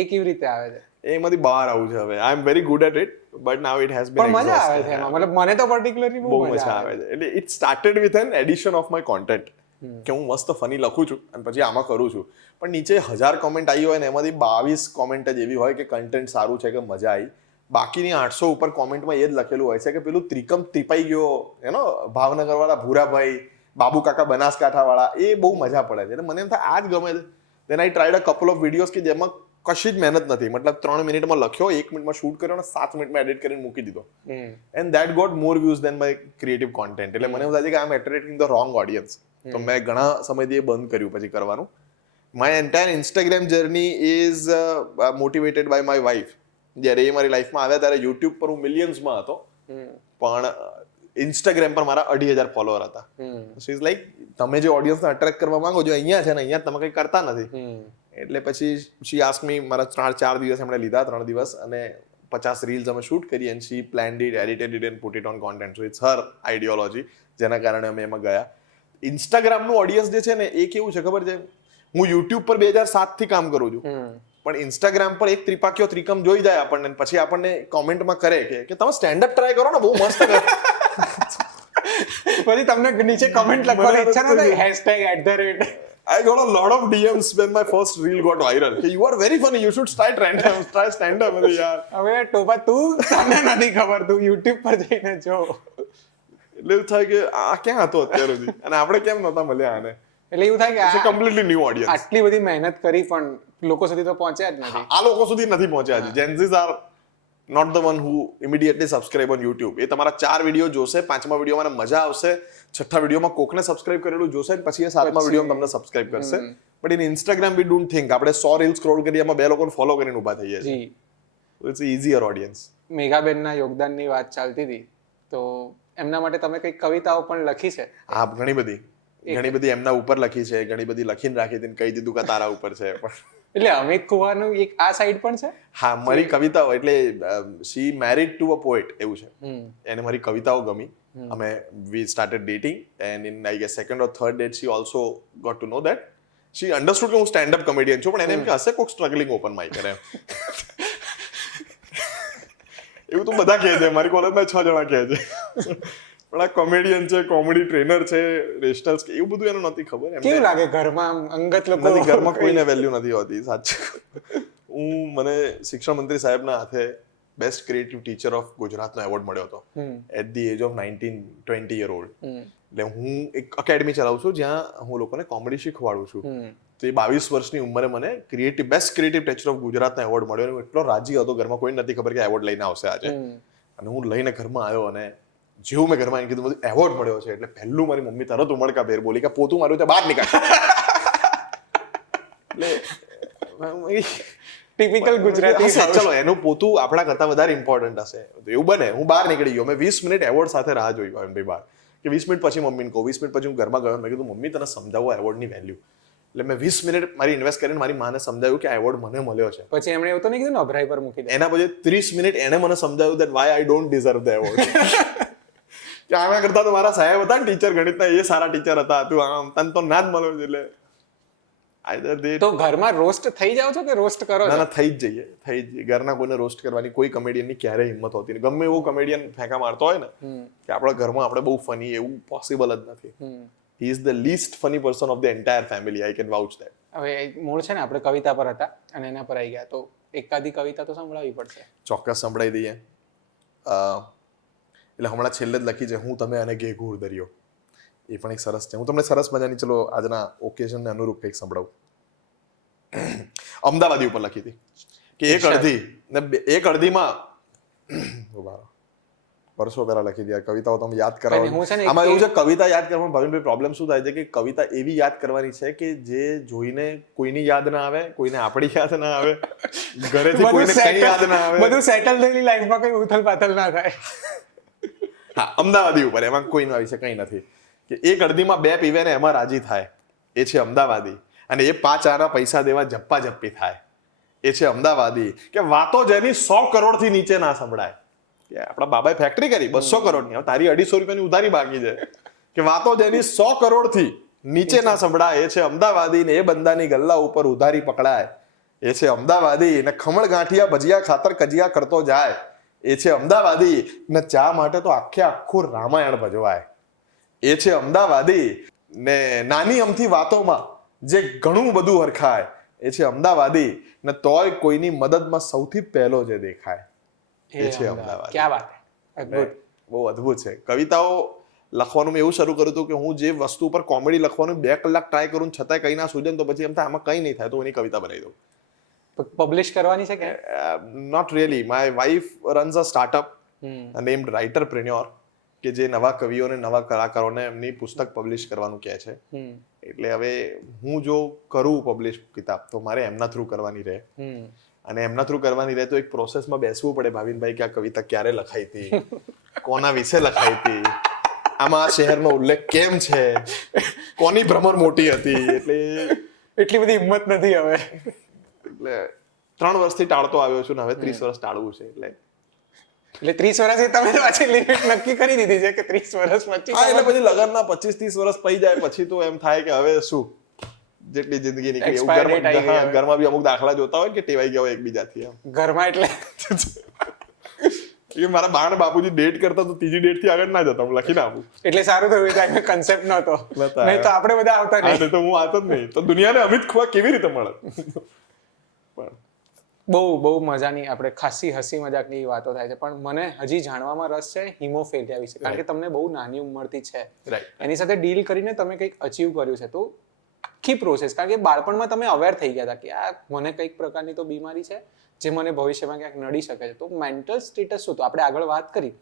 એ કેવી રીતે આવે છે? એમાંથી બહાર આવું છે હવે. I am very good at it but now it has been મજા આવે છે એમાં. મતલબ મને તો પર્ટિક્યુલરલી બહુ મજા આવે છે. એટલે it started with an addition of my content કે હું મસ્ત ફની લખું છું અને પછી આમાં કરું છું, પણ નીચે 1000 કોમેન્ટ આવી હોય ને એમાંથી 22 કોમેન્ટ જ એવી હોય કે કન્ટેન્ટ સારું છે કે મજા આવી. બાકીની 800 ઉપર કોમેન્ટમાં એ જ લખેલું હોય છે કે પેલું ત્રિકમ ત્રિપાઈ ગયો એનો ભાવનગર વાળા ભૂરાભાઈ, બાબુ કાકા બનાસકાંઠા વાળા, એ બહુ મજા પડે છે. એટલે મને એમ થાય આ જ ગમે છે. Then I tried a couple of videos કે જેમાં કશી જ મહેનત નથી. મતલબ 3 મિનિટમાં લખ્યો, 1 મિનિટમાં શૂટ કર્યો અને 7 મિનિટમાં એડિટ કરીને મૂકી દીધો. And that got more views than my creative content. એટલે મને એવું થાય છે કે I am attracting the wrong audience. તો મેં ઘણા સમયથી એ બંધ કર્યું પછી કરવાનું. My entire Instagram journey is motivated by my wife. જ્યારે એ મારી લાઈફમાં આવ્યા ત્યારે યુટ્યુબ પર હું મિલિયન્સમાં હતો, પણ ઇન્સ્ટાગ્રામ પર મારા 2,500 ફોલોઅર હતા. સો ઇઝ લાઈક તમે જે ઓડિયન્સને અટ્રેક્ટ કરવા માંગો છો અહીંયા છે ને અહીંયા તમે કંઈ કરતા નથી. એટલે પછી શી આસ્ક મી, મારા 4 દિવસ એમણે લીધા, 3 દિવસ, અને 50 રીલ્સ અમે શૂટ કરી and she planned it, edited it and put it on content. So it's her ideology, જેના કારણે અમે એમાં ગયા. ઇન્સ્ટાગ્રામનું ઓડિયન્સ જે છે ને એ કેવું છે ખબર છે? હું યુટ્યુબ પર 2007 થી કામ કરું છું, પણ ઇન્સ્ટાગ્રામ પર એક ત્રિપાકીઓ ત્રિકમ જોઈ જાય આપણને, પછી આપણને કોમેન્ટમાં કરે કે તમે સ્ટેન્ડ અપ ટ્રાય કરો ને, બહુ મસ્ત કરે. પછી તમને નીચે કમેન્ટ લખવાની ઈચ્છા ન થાય I got a lot of DMs when my first reel got viral. You are very funny. You should try stand up. યાર હવે ટોપા તું તમને નથી ખબર, તું YouTube પર જઈને જો. એટલે એવું થાય કે આ ક્યાં હતો અત્યાર સુધી અને આપણે કેમ નહોતા મળ્યા આને. એટલે એવું થાય કે કમ્પ્લીટલી ન્યૂ ઓડિયન્સ. આટલી બધી મહેનત કરી પણ લોકો સુધી તો પહોંચ્યા જ નથી. આ લોકો સુધી નથી પહોંચ્યા હજી. Gen Zs are not the one who immediately subscribe on YouTube. એ તમારા 4 વિડીયો જોશે, 5મા વિડીયોમાં મજા આવશે, 6થા વિડીયોમાં કોકને સબસ્ક્રાઇબ કરેલું જોશે અને પછી એ 7મા વિડીયોમાં તમને સબસ્ક્રાઇબ કરશે. But in Instagram we don't think આપણે 100 રીલ સ્ક્રોલ કરી એમાં 2 લોકોને ફોલો કરીને ઊભા થઈએ છીએ. It's ઈઝીયર audience. મેઘાબેનના યોગદાનની વાત ચાલતી હતી તો એમના માટે તમે કઈ કવિતાઓ પણ લખી છે? હા, ઘણી બધી એમના ઉપર લખી છે, ઘણી બધી લખીને રાખી હતી, કહી દીધું કે તારા ઉપર છે. એટલે અમિત કુમારનું એક આ સાઈડ પણ છે? હા, મારી કવિતાઓ એટલે she married to a poet એવું છે. એને મારી કવિતાઓ ગમી. અમે we started dating and in I guess second or third date she also got to know that she understood કે હું સ્ટેન્ડ અપ કોમેડિયન છું, પણ એને એમ કે હશે કોઈક સ્ટ્રગલિંગ ઓપન માઇક કરે. એવું તો બધા કહે છે, મારી કોલેજમાં 6 જણા કહે છે, પણ આ કોમેડિયન છે, કોમેડી ટ્રેનર છે, રેસ્ટલ્સ એવું બધું એને નથી ખબર. કેવું લાગે ઘરમાં અંગત લોકો? નથી, ઘરમાં કોઈને વેલ્યુ નથી હોતી સાચું. મને શિક્ષણ મંત્રી સાહેબના હાથે બેસ્ટ ક્રિએટિવ ટીચર ઓફ ગુજરાતનો એવોર્ડ મળ્યો હતો at the age of 19-20 year old. એટલે હું એક એકેડમી ચલાવું છું જ્યાં હું લોકોને કોમેડી શીખવાડું છું. તો એ 22 વર્ષની ઉંમરે મને બેસ્ટ ક્રિએટિવ ટીચર ઓફ ગુજરાતનો એવોર્ડ મળ્યો. હું એટલો રાજી હતો, ઘરમાં કોઈ નથી ખબર કે એવોર્ડ લઈને આવશે આજે. અને હું લઈને ઘરમાં આવ્યો અને જેવું મેં ઘરમાં કીધું બધું એવોર્ડ મળ્યો છે એટલે પહેલું મારી મમ્મી તરત ઉમળકા ભેર બોલી કે પોતું માર્યું છે, બહાર નીકળ. એટલે ટિપિકલ ગુજરાતી. ચલો, એનું પોતું આપણા કરતા વધારે ઇમ્પોર્ટન્ટ હશે. એવું બને હું બહાર નીકળી ગયો, મેં 20 મિનિટ એવોર્ડ સાથે રાહ જોઈ એમ ભાઈ બહાર, કે 20 મિનિટ પછી મમ્મીને કહું. 20 મિનિટ પછી હું ઘરમાં ગયો, મેં કીધું મમ્મી તને સમજાવો એવોર્ડની વેલ્યુ. એટલે મેં 20 મિનિટ મારી ઇન્વેસ્ટ કરીને મારી માને સમજાવ્યું કે આ એવોર્ડ મને મળ્યો છે. પછી એમણે એવું તો નહીં કીધું ને અભરાઈ પર મૂકી દે? એના પછી 30 મિનિટ એને મને સમજાવ્યું that why I don't deserve the award. કે આના કરતા તો મારા સાહેબ હતા ને ટીચર ગણિતના, એ સારા ટીચર હતા, તું આમ તને તો ના જ મળ્યો. એટલે તો ઘરમાં રોસ્ટ થઈ જાવ છો કે રોસ્ટ કરો? ના, થઈ જ જઈએ. ઘરના કોઈને રોસ્ટ કરવાની કોઈ કોમેડિયનની ક્યારેય હિંમત હોતી નહીં. ગમે એવો કોમેડિયન ફેંકા મારતો હોય ને કે આપણા ઘરમાં આપણે બહુ ફની, એવું પોસિબલ જ નથી. He is the list funny person of the entire family. I can વાઉચ that. હવે મૂળ છે ને આપણે કવિતા પર હતા અને એના પર આવી ગયા, તો એકાદી કવિતા તો સંભળાવવી પડશે. ચોક્કસ સંભળાવી દઈએ. એટલે હમણાં છેલ્લે જ લખી છે, હું તમે અને ઘેઘૂર દરિયો. એ પણ એક સરસ છે. હું તમને સરસ મજાની, ચલો આજના ઓકેઝનને અનુરૂપ કંઈક સંભળાવું. અમદાવાદી ઉપર લખી હતી કે એક અડધીમાં વર્ષો પહેલા લખી હતી. કવિતાઓ તમે યાદ કરાવો. આમાં એવું છે, કવિતા યાદ કરવામાં ભાવિનભાઈ પ્રોબ્લેમ શું થાય છે કે કવિતા એવી યાદ કરવાની છે કે જે જોઈને કોઈની યાદ ના આવે, કોઈને આપણી યાદ ના આવે, ઘરેથી કોઈને કઈ યાદ ના આવે, બધું સેટલ થયેલી લાઈફમાં કઈ ઉથલ પાથલ ના થાય. હા, અમદાવાદી ઉપર, એમાં કોઈના વિશે કઈ નથી. કે એક અડધીમાં 2 પીવે ને એમાં રાજી થાય, એ છે અમદાવાદી. અને એ 5 આના પૈસા દેવા જપ્પા જપ્પી થાય, એ છે અમદાવાદી. કે વાતો જેની 100 કરોડથી નીચે ના સંભળાય. કે આપણા બાબાએ ફેક્ટરી કરી 200 કરોડની, હવે તારી 250 રૂપિયાની ઉધારી બાકી છે. કે વાતો જેની 100 કરોડથી નીચે ના સંભળાય, એ છે અમદાવાદી. ને એ બંદાની ગલ્લા ઉપર ઉધારી પકડાય, એ છે અમદાવાદી. ને ખમણ ગાંઠિયા ભજીયા ખાતર કજિયા કરતો જાય, એ છે અમદાવાદી. ને ચા માટે તો આખું રામાયણ ભજવાય, એ છે અમદાવાદી. ને નાની અમથી વાતોમાં જે ઘણું બધું હરખાય, એ છે અમદાવાદી. ને તોય કોઈની મદદમાં સૌથી પહેલો જે દેખાય, એ છે અમદાવાદી. ક્યા વાત હે, બહુ અદ્ભુત છે. કવિતાઓ લખવાનું મેં એવું શરૂ કર્યું હતું કે હું જે વસ્તુ ઉપર કોમેડી લખવાનું 2 કલાક ટ્રાય કરું છતાંય કઈ ના સૂજે, તો પછી એમ થાય આમાં કઈ નહીં થાય, તો એની કવિતા બનાવી દઉં. પબ્લિશ કરવાની છે કે not really. My wife runs a startup named writerpreneur, કે જે નવા કવિઓને, નવા કલાકારોને એમની પુસ્તક પબ્લિશ કરવાનું કહે છે. એટલે હવે હું જો કરું પબ્લિશ કિતાબ, તો મારે એમના થ્રુ કરવાની રહે. અને એમના થ્રુ કરવાની રહે તો એક પ્રોસેસમાં બેસવું પડે ભાવિનભાઈ, કે આ કવિતા ક્યારે લખાઈ હતી, કોના વિશે લખાઈ હતી, આમાં આ શહેરનો ઉલ્લેખ કેમ છે, કોની ભ્રમર મોટી હતી. એટલે એટલી બધી હિંમત નથી હવે. એટલે 3 વર્ષથી ટાળતો આવ્યો છું ને હવે 30 વર્ષ ટાળવું છે. એટલે 30 વર્ષથી તમે પાછી લિમિટ નક્કી કરી દીધી છે કે 30 વર્ષ પછી? હા, એટલે પછી લગનના 25-30 વર્ષ પઈ જાય પછી તો એમ થાય કે હવે શું, જેટલી જિંદગી નીકળી. એવું ઘરમાં બી અમુક દાખલા જોતા હોય કે ટેવાઈ ગયા હોય એકબીજાથી. ઘરમાં એટલે મારા બા ને બાપુજી ડેટ કરતા તો 3જી ડેટ થી આગળ ના જતા, હું લખીને આપું. એટલે સારું થયું કે કન્સેપ્ટ નહોતો, નહીં તો આપણે બધા આવતા નહીં. તો હું આવતો જ નહીં, તો દુનિયાને અમિત ખુવા કેવી રીતે મળે. બહુ મજાની આપણે ખાસી હસી મજાકની વાતો થાય છે, પણ મને હજી જાણવામાં રસ છે હિમોફેલિયા વિશે, કારણ કે તમને બહુ નાની ઉંમરથી છે, એની સાથે ડીલ કરીને તમે કંઈક અચીવ કર્યું છે. તો આખી પ્રોસેસ, કારણ કે બાળપણમાં તમે અવેર થઈ ગયા હતા કે આ મને કંઈક પ્રકારની તો બીમારી છે જે મને ભવિષ્યમાં ક્યાંક નડી શકે છે, તો મેન્ટલ સ્ટેટસ શું? તો આપણે આગળ વાત કરી,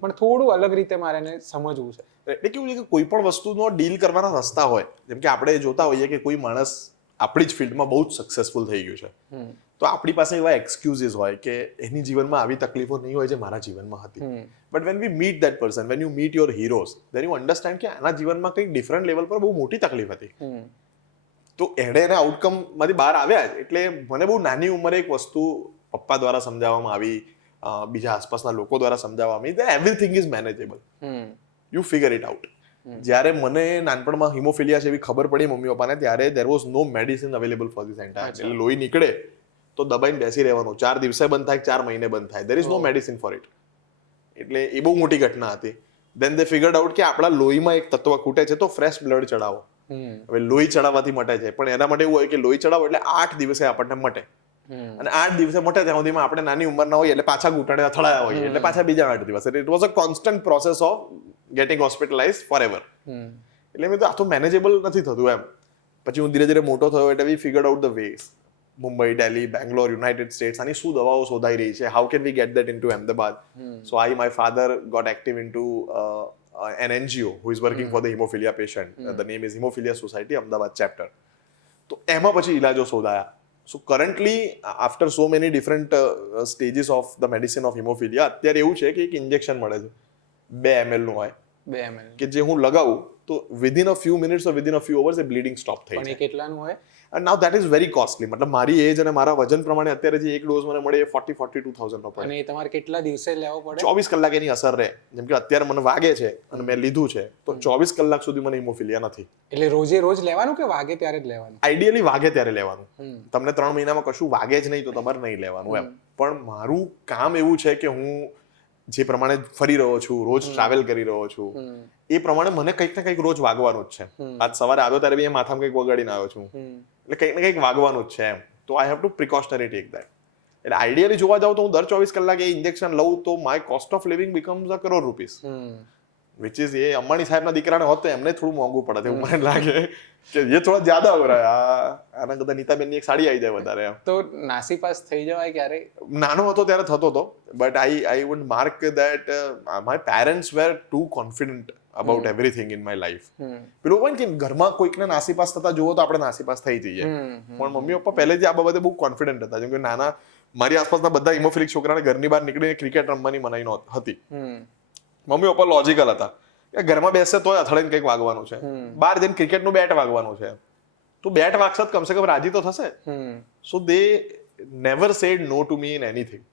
પણ થોડું અલગ રીતે મારે એને સમજવું છે. એટલે કેવું છે કે કોઈ પણ વસ્તુનો ડીલ કરવાના રસ્તા હોય. જેમ કે આપણે જોતા હોઈએ કે કોઈ માણસ આપણી જ ફિલ્ડમાં બહુ જ સક્સેસફુલ થઈ ગયું છે, તો આપણી પાસે એવા એક્સક્યુઝીસ હોય કે એની જીવનમાં આવી તકલીફો નહીં હોય જે મારા જીવનમાં હતી. But when we meet that person, when you meet your heroes, then you understand કે આના જીવનમાં કંઈક ડિફરન્ટ લેવલ પર બહુ મોટી તકલીફ હતી. તો એણે એના આઉટકમમાંથી બહાર આવ્યા જ. એટલે મને બહુ નાની ઉંમરે એક વસ્તુ પપ્પા દ્વારા સમજાવવામાં આવી, બીજા આસપાસના લોકો દ્વારા સમજાવવામાં આવી, everything is manageable, you figure it out. જ્યારે મને નાનપણમાં હિમોફિલિયા છે એવી ખબર પડી મમ્મી પપ્પાને, ત્યારે there was no medicine available for this entire. એટલે લોહી નીકળે તો દબાઈને બેસી રહેવાનું, 4 દિવસે બંધ થાય, 4 મહિને બંધ થાય, there is no medicine for it. એટલે એ બહુ મોટી ઘટના હતી. દેન દે ફિગર્ડ આઉટ કે આપણા લોહીમાં એક તત્વ ખૂટે છે, તો ફ્રેશ બ્લડ ચડાવો. હવે લોહી ચડાવવાથી મટે છે, પણ એના માટે એવું હોય કે લોહી ચડાવો એટલે 8 દિવસે આપણને મટે, અને 8 દિવસે મટે ત્યાં સુધીમાં આપણે નાની ઉંમરના હોઈએ એટલે પાછા ઘૂંટણે અથડાયા હોઈએ, એટલે પાછા બીજા 8 દિવસ. It was a constant process of getting hospitalize forever. એટલે મેં તો આ તો મેનેજેબલ નથી થતું એમ. પછી હું ધીરે ધીરે મોટો થયો એટલે we figured out the ways. Mumbai, Delhi, Bangalore, United States, આની શું દવાઓ શોધાઈ રહી છે, how can we get that into Ahmedabad. So my father got active into an NGO who is working for the hemophilia patient. The name is Hemophilia Society, Ahmedabad chapter. તો એમાં પછી ઇલાજો શોધાયા. So currently after so many different stages of the medicine of hemophilia, અત્યારે એવું છે કે એક ઇન્જેક્શન મળે છે 2 ml નું હોય, 2 ml, કે જે હું લગાવું તો within a few minutes or within a few hours A bleeding stop થઈ પણ જાય. એ કેટલાનું હોય? And now that is very costly. મતલબ મારી એજ અને મારા વજન પ્રમાણે અત્યારે જે એક ડોઝ મને મળે એ 42,000 નો પડે. અને એ તમારે કેટલા દિવસે લેવો પડે? 24 કલાક એની અસર રહે. જેમ કે અત્યારે મને વાગે છે અને મેં લીધું છે, તો 24 કલાક સુધી મને હિમોફિલિયા નથી. એટલે રોજે રોજ લેવાનું કે વાગે ત્યારે જ લેવાનું? આઈડિયલી વાગે ત્યારે લેવાનું. તમને 3 મહિનામાં કશું વાગે જ નહીં તો તમારે નહીં લેવાનું એમ. પણ મારું કામ એવું છે કે હું જે પ્રમાણે ફરી રહ્યો છું, રોજ ટ્રાવેલ કરી રહ્યો છું, એ પ્રમાણે મને કંઈક ને કંઈક રોજ વાગવાનું જ છે. આજ સવારે આવ્યો ત્યારે બી માથામાં કંઈક વગાડીને આવ્યો છું, એટલે કંઈક ને કંઈક વાગવાનું જ છે એમ. તો આઈ have two precautionary tech that. એટલે આઈડિયલી જોવા જાવ તો હું દર 24 કલાકે એ ઇન્જેક્શન લઉં તો my cost of living becomes a crore rupees. Which is, એ અંબાણી સાહેબના દીકરાને હોત તો એમને થોડું મોંઘું પડે. એવું મને લાગે કે એ થોડા જ્યાદા હો રહ્યા. આના કરતા નીતાબેનની એક સાડી આવી જાય વધારે એમ. તો નાસીપાસ થઈ જવાય ક્યારે? નાનો હતો ત્યારે થતો હતો, but I would mark that my parents were too confident about everything in my life. પેલું હોય કે ઘરમાં કોઈકને નાસીપાસ થતા જુઓ તો આપણે નાસીપાસ થઈ જઈએ, પણ મમ્મી પપ્પા પહેલેથી આ બાબતે બહુ કોન્ફિડન્ટ હતા. જેમ કે નાના મારી આસપાસના બધા હિમોફિલિક છોકરાને ઘરની બહાર નીકળીને ક્રિકેટ રમવાની મનાઈ હતી. મમ્મી પપ્પા લોજિકલ હતા કે ઘરમાં બેસે તોય અથડાઈને કંઈક વાગવાનું છે, બહાર જઈને ક્રિકેટનું બેટ વાગવાનું છે, તો બેટ વાગશે તો કમસે કમ રાજી તો થશે. So they never said no to me in anything.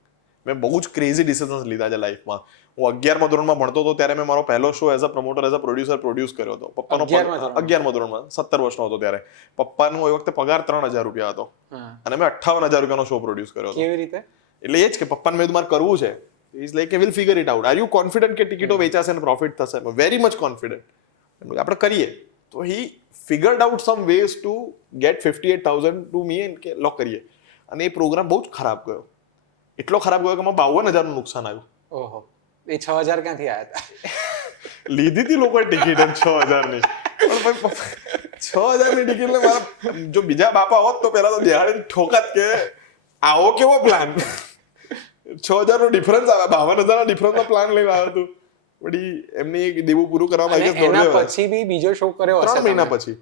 મેં બહુ જ ક્રેઝી ડિસિઝન્સ લીધા છે લાઈફમાં. હું 11મા ધોરણમાં ભણતો હતો ત્યારે મેં મારો પહેલો show as a promoter, as a producer produce કર્યો હતો. પપ્પાનો 11મા ધોરણમાં 17 વર્ષનો હતો ત્યારે. પપ્પાનો એ વખતે પગાર 3,000 રૂપિયા હતો અને મેં 58,000 રૂપિયાનો શો પ્રોડ્યુસ કર્યો હતો. કેવી રીતે? એટલે એ જ કે પપ્પાને મેં મારે કરવું છે. Is like will figure it out. Are you confident કે ટિકિટો વેચાશે અને પ્રોફિટ થશે? Very much confident. આપણે કરીએ. તો he figured out some ways to get 58,000 to me and કે લો કરીએ. અને એ પ્રોગ્રામ બહુ જ ખરાબ ગયો. એટલો ખરાબ ગયો કે એમાં 52,000 નું નુકસાન આવ્યું. ઓહો, એ 6,000 ક્યાંથી આવ્યા હતા? લીધી હતી લોકોએ ટિકિટ 6,000 ની. 6,000 ની ટિકિટ મારા જો બીજા બાપા હોત તો પેલા તો દિહાડીને ઠોકાત કે આવો કેવો પ્લાન. 6,000 નો ડિફરન્સ આવે, 52,000 ના ડિફરન્સ નો પ્લાન લઈને આવ્યો હતું. વળી એમની દેવું પૂરું કરવામાં આવી ગયું. એના પછી બી બીજો શો કર્યો હશે 3 મહિના પછી.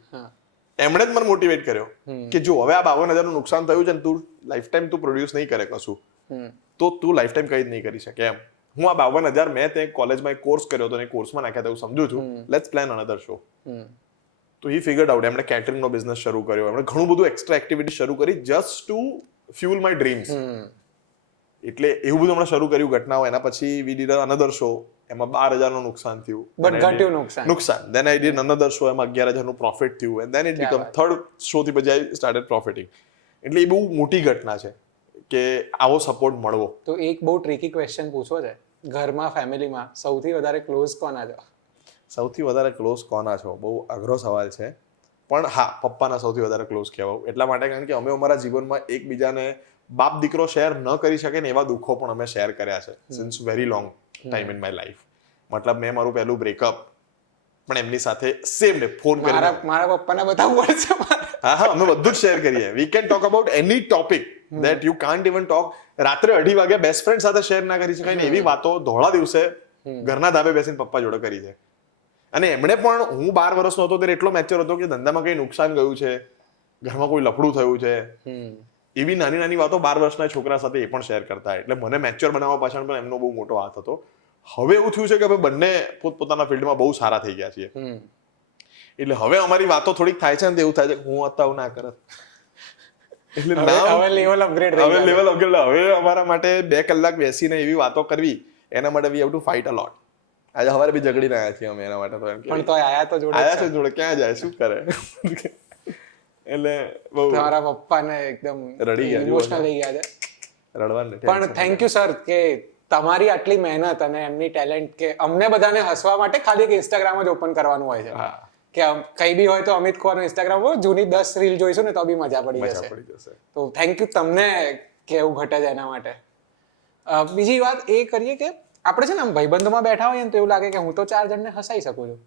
એમણે જ મને મોટિવેટ કર્યો કે જો હવે આ 52,000 નું નુકસાન થયું છે ને તું લાઈફ ટાઈમ તું પ્રોડ્યુસ નહીં કરે કશું, તો તું લાઈફ ટાઈમ કઈ જ નહીં કરી શકે એમ. હું આ 52,000 મેં તે કોલેજમાં એક કોર્સ કર્યો હતો અને કોર્સમાં નાખ્યા હતા, હું સમજુ છું. Let's plan another show. તો હી ફિગર્ડ આઉટ. એમણે કેટરિંગનો બિઝનેસ શરૂ કર્યો, એમણે ઘણું બધું એક્સ્ટ્રા એક્ટિવિટી શરૂ કરી just to fuel my dreams. એટલે એવું બધું હમણાં શરૂ કર્યું ઘટનાઓ. એના પછી વી ડીડ અનધર શો, એમાં 12,000 નું નુકસાન થયું. બટ ઘટ્યું નુકસાન. Than I did another show, એમાં 11,000 નું પ્રોફિટ થયું. And then it become third show થી પછી આઈ સ્ટાર્ટેડ પ્રોફિટિંગ. એટલે એ બહુ મોટી ઘટના છે કે આવો સપોર્ટ મળવો. તો એક બહુ ટ્રિકી ક્વેશ્ચન પૂછવો છે. ઘરમાં, ફેમિલીમાં સૌથી વધારે ક્લોઝ કોના છો? સૌથી વધારે ક્લોઝ કોના છો? બહુ અઘરો સવાલ છે. પણ હા, પપ્પાના સૌથી વધારે ક્લોઝ કહેવાય. એટલા માટે કારણ કે અમે અમારા જીવનમાં એકબીજાને બાપ દીકરો શેર ન કરી શકે ને એવા દુઃખો પણ અમે શેર કર્યા છે since very long time in my life. મતલબ મેં મારું પહેલું બ્રેકઅપ પણ એમની સાથે સેમ ડે ફોન કરીને મારા પપ્પાને બતાવવું પડશે. હા, અમે બધું જ શેર કરીએ. We can talk about any topic that you can't even talk. રાત્રે 2:30 વાગે બેસ્ટ ફ્રેન્ડ સાથે શેર ના કરી શકાય ને એવી વાતો ધોળા દિવસે ઘરના ધાબે બેસીને પપ્પા જોડે કરી છે. અને એમણે પણ, હું 12 વર્ષનો હતો ત્યારે એટલો મેચ્યોર હતો કે ધંધામાં કઈ નુકસાન ગયું છે, ઘરમાં કોઈ લફડું થયું છે, એવી નાની નાની વાતો 12 વર્ષના છોકરા સાથે એ પણ શેર કરતા. એટલે મને મેચ્યોર બનાવવા પાછળ પણ એમનો બહુ મોટો હાથ હતો. હવે એવું થયું છે કે હવે બંને પોતપોતાના ફિલ્ડમાં બહુ સારા થઈ ગયા છીએ. એટલે હવે અમારી વાતો થોડીક થાય છે ને એવું થાય છે કે હું હતા ના કરત. એટલે હવે લેવલ અપગ્રેડ થઈ હવે લેવલ અપગ્રેડ. હવે અમારા માટે 2 કલાક બેસીને એવી વાતો કરવી એના માટે વી હેવ ટુ ફાઇટ અ લોટ. આજે સવારે બી ઝઘડીને આવ્યા છીએ અમે એના માટે. તો એમ પણ તો આયા તો જોડે ક્યાં જાય શું કરે. એટલે બહુ તમારા પપ્પાને એકદમ રડી ગયા, ઇમોશનલ થઈ ગયા છે. રડવાનું. પણ થેન્ક યુ સર કે તમારી આટલી મહેનત અને એમની ટેલેન્ટ કે અમને બધાને હસવા માટે ખાલી એક ઇન્સ્ટાગ્રામ જ ઓપન કરવાનું હોય છે કે કઈ બી હોય તો અમિત કુમારનું ઇન્સ્ટાગ્રામ હોય, જૂની 10 રીલ જોઈશું ને તો બી મજા પડી જશે. તો થેન્ક યુ તમને કે એવું ઘટે છે એના માટે. બીજી વાત એ કરીએ કે આપણે છે ને આમ ભાઈબંધોમાં બેઠા હોઈએ ને તો એવું લાગે કે હું તો 4 જણને હસાઈ શકું છું,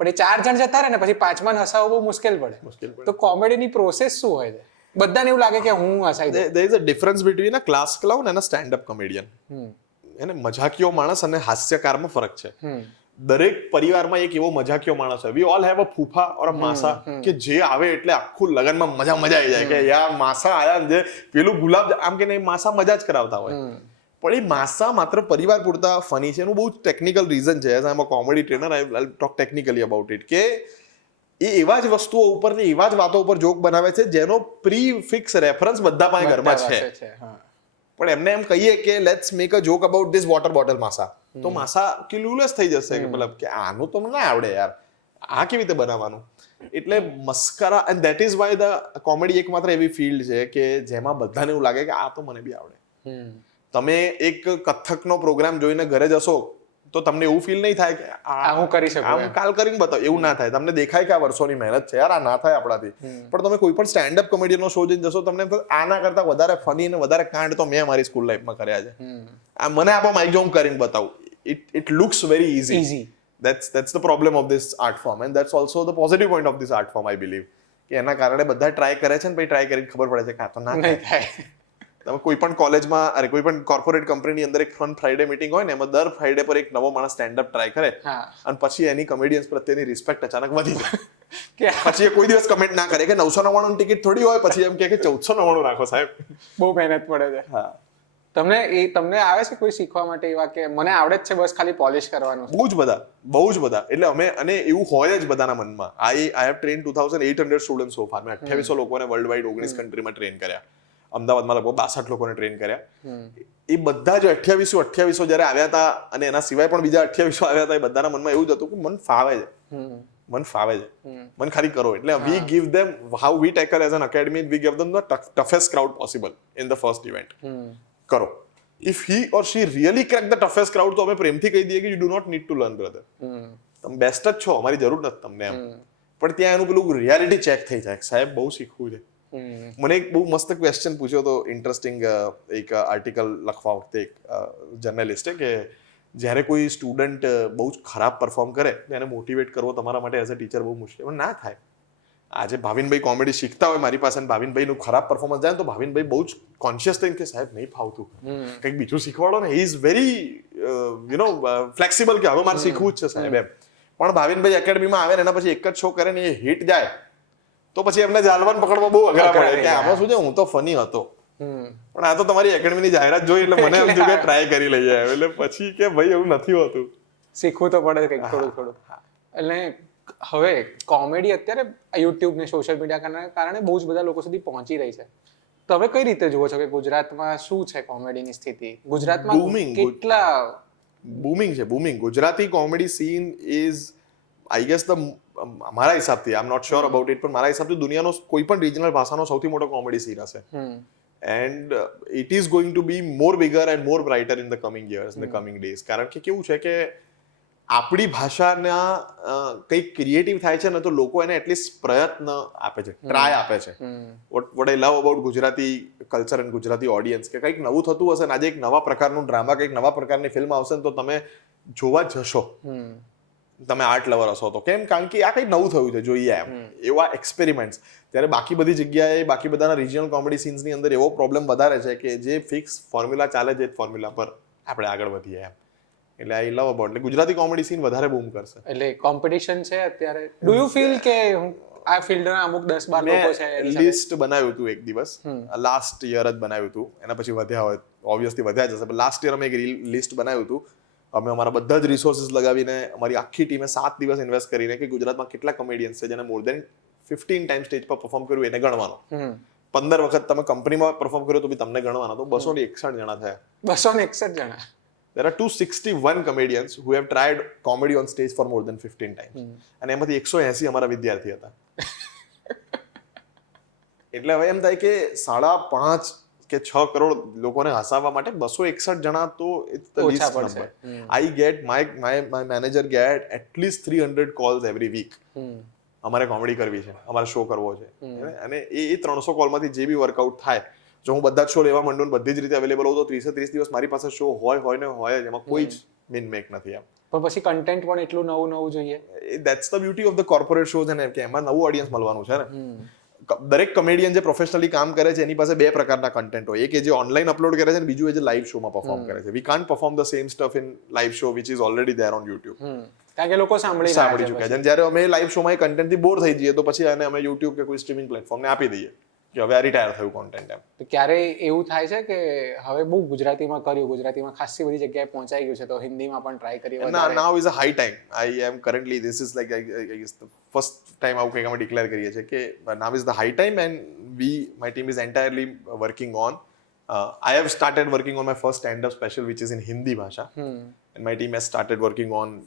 પણ એ 4 જણ જતા રહે ને પછી 5માને હસાવવું બહુ મુશ્કેલ પડે. તો કોમેડીની પ્રોસેસ શું હોય છે? બધાને એવું લાગે કે હું હસાઈ દઉં. there is a difference between a class clown and a stand up comedian. એને મજાકીયો માણસ અને હાસ્યકારમાં ફરક છે. દરેક પરિવારમાં એક એવો મજાકીયો માણસ હોય. વી ઓલ હેવ અ ફૂફા ઓર અ માસા કે જે આવે એટલે આખું લગનમાં મજા આવી જાય કે યાર માસા આયા જે પેલું ગુલાબ આમ કે નહીં માસા મજા જ કરાવતા હોય. પણ એ માસા માત્ર પરિવાર પૂરતા ફની છે. એનું બહુ ટેકનિકલ રીઝન છે. As I am a comedy trainer I talk technically about it કે એ એવા જ વસ્તુઓ ઉપર ને એવા જ વાતો ઉપર જોક બનાવે છે જેનો પ્રી ફિક્સ રેફરન્સ બધા પાસે ઘરમાં છે. પણ એમને એમ કહીએ કે let's make a joke about this water bottle માસા, તો માસા ક્લુલેસ થઈ જશે કે મતલબ કે આનું તો ના આવડે યાર, આ કેવી રીતે બનાવવાનું. એટલે મસ્કરા and that is why the comedy એકમાત્ર એવી ફિલ્ડ છે કે જેમાં બધાને એવું લાગે કે આ તો મને બી આવડે. તમે એક કથકનો પ્રોગ્રામ જોઈને ઘરે જશો તો તમને એવું ફીલ નહીં થાય કે આ હું કરી શકું, આમ કાલ કરીને બતાવ, એવું ના થાય. તમને દેખાય કે આ વર્ષોની મહેનત છે યાર, આ ના થાય આપણાથી. પણ તમે કોઈ પણ સ્ટેન્ડ અપ કોમેડિયનનો શો જોઈને જશો તમને આના કરતા વધારે ફની અને વધારે કાંડ તો મેં મારી સ્કૂલ લાઈફમાં કર્યા છે. આ મને આપો માઇક જો હું કરીને બતાવું. It looks very easy. that's the problem of this art form and that's also the positive point of this art form I believe કે એના કારણે બધા ટ્રાય કરે છે ને પછી ટ્રાય કરીને ખબર પડે છે કે આ તો ના થાય. તમે કોઈ પણ કોલેજમાં કોઈ પણ કોર્પોરેટ કંપનીની અંદર એક ફન ફ્રાઈડે મીટિંગ હોય ને એમાં દર ફ્રાઈડે પર એક નવો માણસ સ્ટેન્ડ અપ ટ્રાય કરે અને પછી એની કોમેડિયન્સ પ્રત્યેની રિસ્પેક્ટ અચાનક વધી જાય. પછી એ કોઈ દિવસ કમેન્ટ ના કરે કે 999 ટિકિટ થોડી હોય, પછી એમ કે 1499 રાખો સાહેબ. બહુ મહેનત પડે છે. તમને આવે છે કોઈ શીખવા માટે એવા કે મને આવડે જ છે બસ ખાલી પોલિશ કરવાનું? બહુ જ બધા. એટલે અમે અને એવું હોય જ બધાના મનમાં. I have train 2800 student so far. મેં 2800 લોકોને વર્લ્ડ વાઇડ 19 કન્ટ્રીમાં ટ્રેન કર્યા. અમદાવાદમાં લગભગ 62 લોકોને ટ્રેન કર્યા. એ બધા જ 2800 જ્યારે આવ્યા હતા અને એના સિવાય પણ બીજા 2800 આવ્યા હતા, એ બધાના મનમાં એવું જ હતું કે મને ફાવે છે, મને ખાલી કરો. એટલે we give them how we tackle as an academy, we give them the toughest crowd possible in the first event. કરો. If he or she really crack the toughest crowd તો અમે પ્રેમથી કહી દઈએ કે you do not need to learn brother, તમે best જ છો, અમારી જરૂર નથી તમને એમ. પણ ત્યાં એનું પેલું રિયાલિટી ચેક થઈ જાય, સાહેબ બહુ શીખવું છે. મને એક બહુ મસ્ત ક્વેશ્ચન પૂછ્યો હતો ઇન્ટરેસ્ટિંગ એક આર્ટિકલ લખવા વખતે એક જર્નલિસ્ટે કે જ્યારે કોઈ સ્ટુડન્ટ બહુ જ ખરાબ પરફોર્મ કરે એને મોટિવેટ કરવો તમારા માટે એઝ અ ટીચર બહુ મુશ્કેલ. પણ ના થાય. આજે ભાવિનભાઈ કોમેડી શીખતા હોય મારી પાસે, ભાવિનભાઈનું ખરાબ પરફોર્મન્સ જાય તો ભાવિનભાઈ બહુ જ કોન્શિયસ થઈને કે સાહેબ નહીં ફાવતું, કંઈક બીજું શીખવાડો ને. હી ઇઝ વેરી ફ્લેક્સિબલ કે હવે મારે શીખવું જ છે સાહેબ એમ. પણ ભાવિનભાઈ એકેડમીમાં આવે ને એના પછી એક જ શો કરે ને એ હિટ જાય તો પછી એમને જાલવાન પકડવા બહુ અઘરા પડે કે આમાં શું છે, હું તો ફની હતો પણ આ તો તમારી એકેડમીની જાહેરાત જોઈ એટલે મને એમ થયું કે ટ્રાય કરી લઈએ. એટલે પછી કે ભાઈ એવું નથી હોતું, શીખવું તો પડે કંઈક થોડું. એટલે હવે કોમેડી અત્યારે યુટ્યુબ ને સોશિયલ મીડિયાના કારણે બહુ જ બધા લોકો સુધી પહોંચી રહી છે. તમે કઈ રીતે જુઓ છો કે ગુજરાતમાં શું છે કોમેડીની સ્થિતિ? ગુજરાતમાં કેટલા બૂમિંગ છે. Gujarati comedy scene is I guess the, મારા હિસાબથી, I am not sure about it, પણ મારા હિસાબથી દુનિયાનો કોઈ પણ રિજનલ ભાષાનો સૌથી મોટો કોમેડી સીન હશે. And it is going to be more bigger and more brighter in the coming years, in the coming days. કારણ કે કેવું છે કે આપણી ભાષાના કંઈક ક્રિએટિવ થાય છે ને તો લોકો એને એટલીસ્ટ પ્રયત્ન આપે છે, ટ્રાય આપે છે. What I love about Gujarati culture and Gujarati audience કે કંઈક નવું થતું હશે ને, આજે એક નવા પ્રકારનું ડ્રામા, કંઈક નવા પ્રકારની ફિલ્મ આવશે ને તો તમે જોવા જશો, તમે આર્ટ લવર હશો તો. કેમ? કારણ કે આ કંઈક નવું થયું છે, જોઈએ એમ, એવા એક્સપેરિમેન્ટ્સ. ત્યારે બાકી બધી જગ્યાએ, બાકી બધાના રિજનલ કોમેડી સીન્સની અંદર એવો પ્રોબ્લેમ વધારે છે કે જે ફિક્સ ફોર્મ્યુલા ચાલે છે, એ ફોર્મ્યુલા પર આપણે આગળ વધીએ એમ. એટલે આઈ લવ અબાઉટ, એટલે ગુજરાતી કોમેડી સીન વધારે બૂમ કરશે. એટલે કોમ્પિટિશન છે અત્યારે. ડુ યુ ફીલ કે આ ફિલ્ડના અમુક 10-12 લોકો છે મેં લિસ્ટ બનાવ્યું હતું એક દિવસ, લાસ્ટ યર જ બનાવ્યું હતું, એના પછી વધ્યા હોય ઓબ્વિયસલી વધ્યા જ હશે, પણ લાસ્ટ યર અમે એક લિસ્ટ બનાવ્યું હતું. અમે અમારા બધા જ રિસોર્સિસ લગાવીને અમારી આખી ટીમે 7 દિવસ ઇન્વેસ્ટ કરીને કે ગુજરાતમાં કેટલા કોમેડિયન્સ છે જેને મોર દેન 15 ટાઈમ સ્ટેજ પર પરફોર્મ કર્યું એને ગણવાનો. 15 વખત તમે કંપનીમાં પરફોર્મ કર્યો તો બી તમને ગણવાનો. તો 261 જણા થયા. 261 જણા. There are 261 comedians who have tried comedy on stage for more than 15 times. અને એમાંથી 180 અમારા વિદ્યાર્થી હતા. એટલે હવે એમ થાય કે 5.5 કે 6 કરોડ લોકોને હસાવવા માટે 261 જણા તો it's the least number. I get my manager get at least 300 calls every week. અમારે કોમેડી કરવી છે, અમારે શો કરવો છે, અને એ 300 કોલમાંથી જે બી વર્કઆઉટ થાય, જો હું બધા જ શો લેવા માંડું બધી જ રીતે અવેલેબલ હોઉં તો 30 દિવસ મારી પાસે શો હોય ને હોય જ, એમાં કોઈ જ મીન મેક નથી એમ. પણ પછી કન્ટેન્ટ પણ એટલું નવું જોઈએ. That's the beauty of the corporate shows, અને કે એમાં નવું ઓડિયન્સ મળવાનું છે ને. દરેક કોમેડિયન જે પ્રોફેશનલી કામ કરે છે એની પાસે 2 પ્રકારના કન્ટેન્ટ હોય. એક એ જે ઓનલાઈન અપલોડ કરે છે અને બીજું એ જે લાઈવ શોમાં પરફોર્મ કરે છે. We can't perform the same stuff in live show which is already there on YouTube. કારણ કે લોકો સાંભળી ચૂક્યા છે. જ્યારે અમે લાઈવ શોમાં એ કન્ટેન્ટથી બોર થઈ જઈએ તો પછી એને અમે યુટ્યુબ કે કોઈ સ્ટ્રીમિંગ પ્લેટફોર્મને આપી દઈએ કે હવે આ રિટાયર થયું કોન્ટેન્ટ એમ. તો ક્યારેય એવું થાય છે કે હવે બહુ ગુજરાતીમાં ખાસી બધી જગ્યાએ પહોંચાઈ ગયું છે તો હિન્દીમાં પણ ટ્રાય કરીએ? Now is a high time. I am currently this is like I guess the first time આવું કંઈક અમે ડિક્લેર કરીએ છીએ કે now is the high time and my team is entirely working on. I have started working on my first stand-up special which is in Hindi ભાષા, and my team has started working on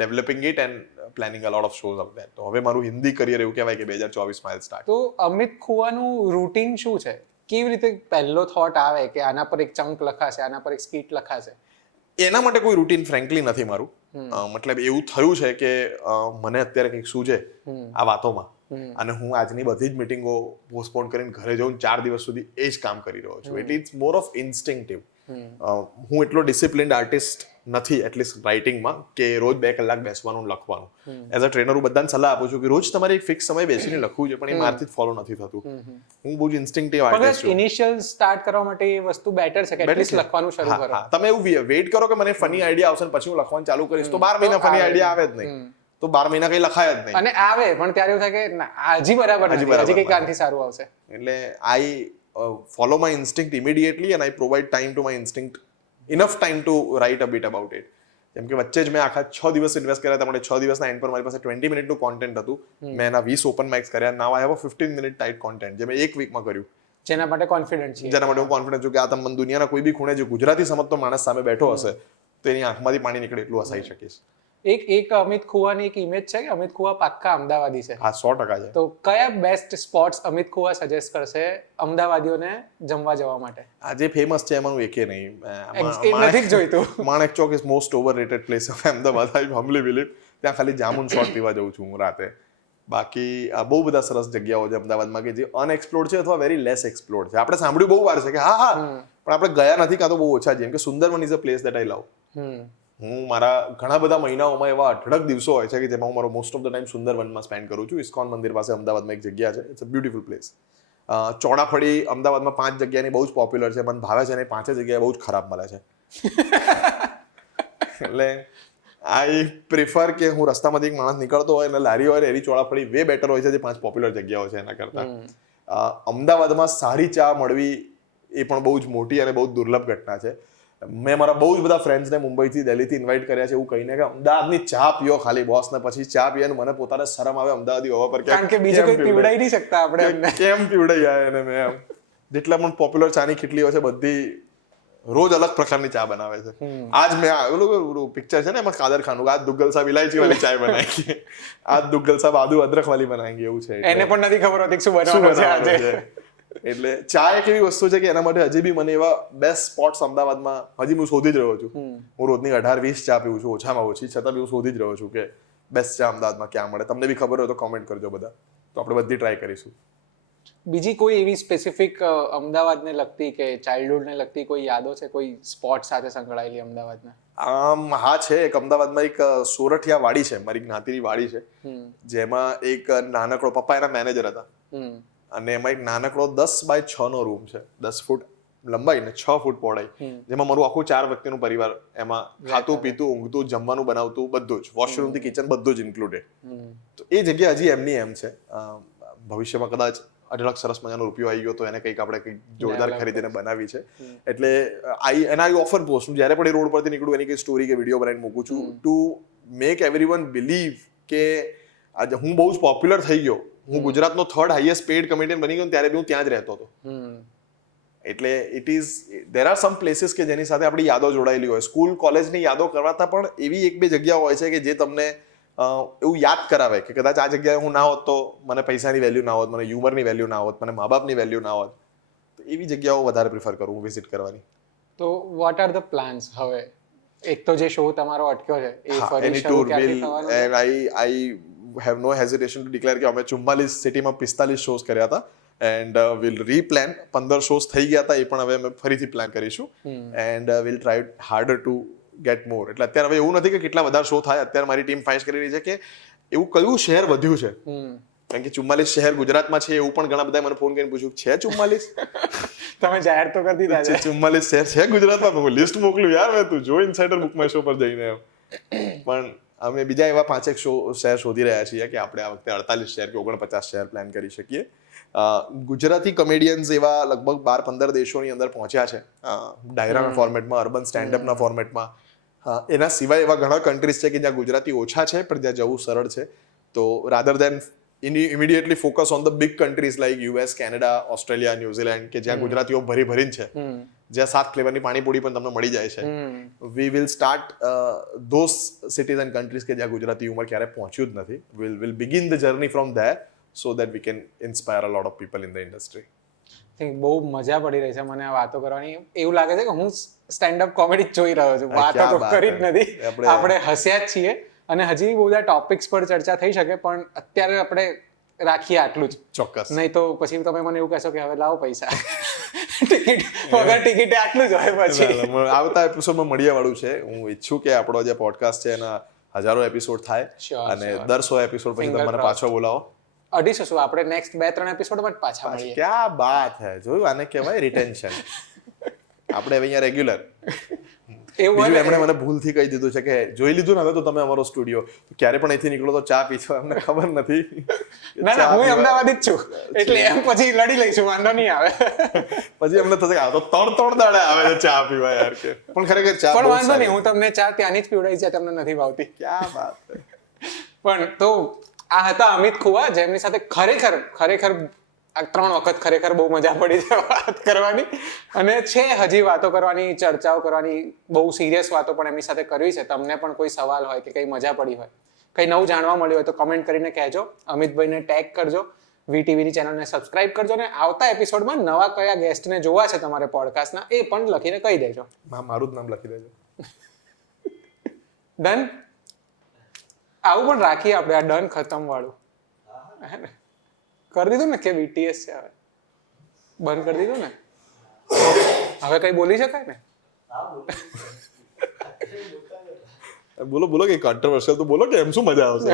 developing it and planning a lot of shows out there. તો હવે મારું Hindi career એવું કહેવાય કે 2024 માં start. તો Amit ખુવાનું routine શું છે? કેવી રીતે પહેલો થોટ આવે કે આના પર એક ચંક લખાશે, આના પર એક સ્કીટ લખાશે? એના માટે કોઈ રૂટીન ફ્રેન્કલી નથી મારું. મતલબ એવું થયું છે કે મને અત્યારે કંઈક સૂજે આ વાતોમાં, અને હું આજની બધી જ મીટિંગો પોસ્ટપોન કરીને ઘરે જઉં 4 દિવસ સુધી એ જ કામ કરી રહ્યો છું. એટલે ઇટ્સ મોર ઓફ ઇન્સ્ટિંક્ટિવ. હું એટલો ડિસિપ્લિન્ડ આર્ટિસ્ટ નથી એટલીસ્ટ રાઇટિંગમાં કે રોજ 2 કલાક બેસવાનું લખવાનું. એઝ અ ટ્રેનર હું બધાને સલાહ આપું છું કે રોજ તમારે એક ફિક્સ સમય બેસીને લખવું છે, પણ એ મારથી જ ફોલો નથી થતું. હું બહુ જ ઇન્સ્ટિંક્ટિવ આર્ટિસ્ટ છું. ઇનિશિયલ સ્ટાર્ટ કરવા માટે એ વસ્તુ બેટર છે કે એટલીસ્ટ લખવાનું શરૂ કરો. તમે એવું વેઇટ કરો કે મને ફની આઈડિયા આવશે ને પછી હું લખવાનું ચાલુ કરીશ, તો 12 મહિના ફની આઈડિયા આવે જ નહીં. તો 12 મહિના કઈ લખાય જ નહીં. અને આવે પણ ત્યારે એવું થાય કે હજી બરાબર નથી, હજી કઈ કાંથી સારું આવશે. એટલે આઈ follow my instinct immediately and I provide time to my instinct, enough time to write a bit about it. જેમ કે વચ્ચે જ મેં આખા 6 દિવસ ઇન્વેસ્ટ કર્યા હતા. મને 6 દિવસના એન્ડ પર મારી પાસે 20 મિનિટનું કોન્ટેન્ટ હતું. મેં એના 20 ઓપન માઇક્સ કર્યા. Now I have a 15 minute tight content જે મેં એક વીકમાં કર્યું. જેના માટે કોન્ફિડન્ટ છે, જેના માટે હું કોન્ફિડન્ટ છું કે આ તમને દુનિયાના કોઈ બી ખૂણે જે ગુજરાતી સમજતો માણસ સામે બેઠો હશે તો એની આંખમાંથી પાણી નીકળે એટલું હસાઈ શકીશ. એક અમિત ખુવાની એક ઇમેજ છે કે અમિત ખુવા પાક્કા અમદાવાદી છે. હા, 100% છે. તો કયા best spots Amit Khuva suggest કરશે અમદાવાદીઓને જમવા જવા માટે? આ જે ફેમસ છે એમાંનું એકે નહીં. નથી જ જોઈતું. Manek Chowk is most overrated place of Ahmedabad. I humbly believe. ત્યાં ખાલી જામુન શોટ પીવા જઉં છું હું રાતે. બાકી બહુ બધા સરસ જગ્યાઓ છે અમદાવાદમાં કે જે અનએક્સપ્લોર્ડ છે અથવા વેરી લેસ એક્સપ્લોર્ડ છે. આપણે સાંભળ્યું બહુ વાર છે કે હા પણ આપણે ગયા નથી કાં તો બહુ ઓછા. જેમ કે Sundarvan is a place that I love. હું મારા ઘણા બધા મહિનાઓમાં એવા અઢળક દિવસો હોય છે કે જેમાં હું મારો મોસ્ટ ઓફ ધ ટાઈમ સુંદરવનમાં સ્પેન્ડ કરું છું. ઇસ્કોન મંદિર પાસે અમદાવાદમાં એક જગ્યા છે. It's a beautiful place. ચોડાફળી અમદાવાદમાં 5 જગ્યાની બહુ જ પોપ્યુલર છે. મને ભાવે છે અને 5 જગ્યાએ બહુ જ ખરાબ મળે છે. એટલે આઈ પ્રિફર કે હું રસ્તામાંથી એક માણસ નીકળતો હોય અને લારી હોય એની ચોડાફળી વે બેટર હોય છે જે 5 પોપ્યુલર જગ્યાઓ છે એના કરતા. અમદાવાદમાં સારી ચા મળવી એ પણ બહુ જ મોટી અને બહુ જ દુર્લભ ઘટના છે. મેં મારા બહુ જ બધા ફ્રેન્ડ્સને મુંબઈથી દિલ્હીથી ઇન્વાઇટ કર્યા છે એવું કહીને કે અમદાવાદની ચા પીઓ ખાલી બોસ ને પછી ચા પીએ. મને પોતાને શરમ આવે અમદાવાદી હોવા પર કારણ કે બીજું કોઈ પીવડાઈ નહીં શકતા આપણે એમને. કેમ પીવડાઈ આવે એને? મેં જેટલા પણ પોપ્યુલર ચાની ખીટલીઓ છે બધી રોજ અલગ પ્રકારની ચા બનાવે છે. આજ મેં ઓલું પિક્ચર છે ને એમાં કાદર ખાનનું આજ દુગ્ગલ સાહેબ ઇલાયચી વાળી ચાય બનાવી, આજ દુગ્ગલ સાહેબ આદુ અદરક વાળી બનાવી, એવું છે. એને પણ નથી ખબર હોતી શું બનાવવાનું છે આજે. એટલે ચા એક એવી વસ્તુ છે કે એના માટે હજી બી મને એવા બેસ્ટ સ્પોટ્સ અમદાવાદમાં હજી હું શોધી જ રહ્યો છું. હું રોજની 18-20 ચા પીવું છું ઓછામાં ઓછી, છતાં બી હું શોધી જ રહ્યો છું કે બેસ્ટ ચા અમદાવાદમાં ક્યાં મળે. તમને બી ખબર હોય તો કોમેન્ટ કરજો બધા, તો આપણે બધી ટ્રાય કરીશું. બીજી કોઈ એવી સ્પેસિફિક અમદાવાદને લગતી કે ચાઇલ્ડહુડને લગતી કોઈ યાદો છે કોઈ સ્પોટ સાથે સંકળાયેલી અમદાવાદના? હા છે. એક અમદાવાદમાં એક સોરઠિયા વાડી છે, મારી જ્ઞાતિની વાડી છે, જેમાં એક નાનકડો, પપ્પા એના મેનેજર હતા, અને એમાં એક નાનકડો 10 બાય 6 નો રૂમ છે, 10 ફૂટ લંબાઈ ને 6 ફૂટ પહોળાઈ, જેમાં મારું આખું 4 વ્યક્તિનું પરિવાર એમાં ખાતું પીતું ઊંઘતું જમવાનું બનાવતું બધું જ, વોશરૂમ થી કિચન બધું જ ઇન્ક્લુડેડ. તો એ જગ્યા હજી એમની એમ છે. ભવિષ્યમાં કદાચ અઢળક સરસ મજાનો રૂપિયો આવી ગયો તો એને કંઈક આપણે કંઈક જોરદાર ખરીદીને બનાવી છે. એટલે આઈ ઓફર પોસ્ટ, હું જ્યારે પણ એ રોડ પરથી નીકળું એની કંઈ સ્ટોરી કે વિડીયો બનાવીને મૂકું છું ટુ મેક એવરીવન બિલીવ કે આજે હું બહુ જ પોપ્યુલર થઈ ગયો, હું ગુજરાતનો 3rd હાઈએસ્ટ પેઇડ કોમેડિયન બની ગયો ત્યારે બી હું ત્યાં જ રહેતો હતો. એટલે it is there are some places કે જેની સાથે આપણી યાદો જોડાયેલી હોય. સ્કૂલ કોલેજની યાદો કરવાતા પણ એવી 1-2 જગ્યાઓ હોય છે કે જે તમને એવું યાદ કરાવે કે કદાચ આ જગ્યાએ હું ના હોત તો મને પૈસાની વેલ્યુ ના હોત, મને હ્યુમરની વેલ્યુ ના હોત, મને મા બાપની વેલ્યુ ના હોત. તો એવી જગ્યાઓ વધારે પ્રિફર કરું વિઝિટ કરવાની. તો વોટ આર ધ પ્લાન્સ હવે? એક તો જે શો તમારો અટક્યો છે એ ફરી એની શરૂ ટૂર ક્યાંથી વિલ થવાનો? And I have no hesitation to declare કે અમે 44 સિટીમાં 45 શોઝ કર્યા હતા એન્ડ વિલ રીપ્લાન. 15 શોઝ થઈ ગયા હતા, એ પણ હવે અમે ફરીથી પ્લાન કરીશું and will try harder two gate મોર. એટલે અત્યારે હવે એવું નથી કે કેટલા બધા શો થાય, અત્યારે મારી ટીમ ફાઇટ કરી રહી છે કે એવું કયું શહેર વધ્યું છે. કારણ કે 44 શહેર ગુજરાતમાં છે એવું પણ ઘણા બધા મને ફોન કરીને પૂછ્યું છે 44 તમે જાહેર તો કરી દીધા છે 44 શહેર છે ગુજરાતમાં. હું લિસ્ટ મોકલું યાર, મેં તું જો ઇનસાઇડર બુક માય શો પર જઈને. પણ અમે બીજા એવા 5-1 શહેર શોધી રહ્યા છીએ કે આપણે આ વખતે 48 શહેર કે 49 શહેર પ્લાન કરી શકીએ. ગુજરાતી કોમેડિયન્સ એવા લગભગ 12-15 દેશોની અંદર પહોંચ્યા છે ડાયરાના ફોર્મેટમાં, અર્બન સ્ટેન્ડઅપના ફોર્મેટમાં. એના સિવાય એવા ઘણા કન્ટ્રીઝ છે કે જ્યાં ગુજરાતી ઓછા છે પણ ત્યાં જવું સરળ છે. તો rather then immediately focus on the big countries like US, Canada, Australia, New Zealand કે જ્યાં ગુજરાતીઓ ભરીને છે, જ્યાં 7 ફ્લેવરની પાણીપુરી પણ તમને મળી જાય છે. We will start those cities and countries કે જ્યાં ગુજરાતી humor ક્યારે પહોંચ્યું જ નથી. We'll begin the journey from there so that we can inspire a lot of people in the industry. બહુ મજા પડી રહી છે મને આ વાતો કરવાની. એવું લાગે છે કે હું સ્ટેન્ડઅપ કોમેડી જોઈ રહ્યો છું, વાતો તો કરી જ નથી. આપણે હસ્યા જ છીએ અને હજી બહુ બધા ટોપિક્સ પર ચર્ચા થઈ શકે પણ અત્યારે આપણે રાખીએ આટલું જ. ચોક્કસ. નહીં તો પછી તમે મને એવું કહેશો કે હવે લાવો પૈસા ટિકિટ વગર ટિકિટે આટલું જ હોય. પછી આવતા એપિસોડમાં મળ્યા વાળું છે. હું ઈચ્છું કે આપણો જે પોડકાસ્ટ છે એના હજારો એપિસોડ થાય અને દર 100 એપિસોડ પછી તમે મને પાછો બોલાવો. 250 શું આપણે નેક્સ્ટ 2-3 એપિસોડમાં જ પાછા મળીએ. ક્યાં બાત હે, જોયું આને કહેવાય રિટેન્શન. આપણે હવે અહીંયા રેગ્યુલર. બીજું એમણે મને ભૂલથી કહી દીધું છે કે જોઈ લીધું ને હવે તો તમે અમારો સ્ટુડિયો ક્યારે પણ અહીંથી નીકળો તો ચા પીછો, અમને ખબર નથી. ના હું અમદાવાદી જ છું એટલે એમ પછી લડી લઈશું, વાંધો નહીં આવે. પછી એમને થશે કે આ તો 3 દાડે આવે છે ચા પીવા યાર કે. પણ ખરેખર ચા પણ વાંધો નહીં, હું તમને ચા ત્યાંની જ પીવડાવી છે, તમને નથી ભાવતી. ક્યાં વાત. પણ તો આ હતા અમિત ખુવા, જેમની સાથે ખરેખર આ 3 વખત ખરેખર બહુ મજા પડી છે વાત કરવાની અને છે હજી વાતો કરવાની, ચર્ચાઓ કરવાની, બહુ સિરિયસ વાતો પણ એમની સાથે કરવી છે. તમને પણ કોઈ સવાલ હોય કે કંઈ મજા પડી હોય, કંઈ નવું જાણવા મળ્યું હોય તો કમેન્ટ કરીને કહેજો. અમિતભાઈને ટેગ કરજો, VTVની ચેનલને સબસ્ક્રાઇબ કરજો અને આવતા એપિસોડમાં નવા કયા ગેસ્ટને જોવા છે તમારે પોડકાસ્ટના એ પણ લખીને કહી દેજો. મારું જ નામ લખી દેજો. ડન. આવું પણ રાખીએ આપણે, આ ડન ખતમ વાળું કરી દીધું ને કે BTS છે, હવે બંધ કરી દીધું ને, હવે કઈ બોલી શકાય ને? બોલો કે કોન્ટ્રોવર્શિયલ તો બોલો કે એમ શું મજા આવશે.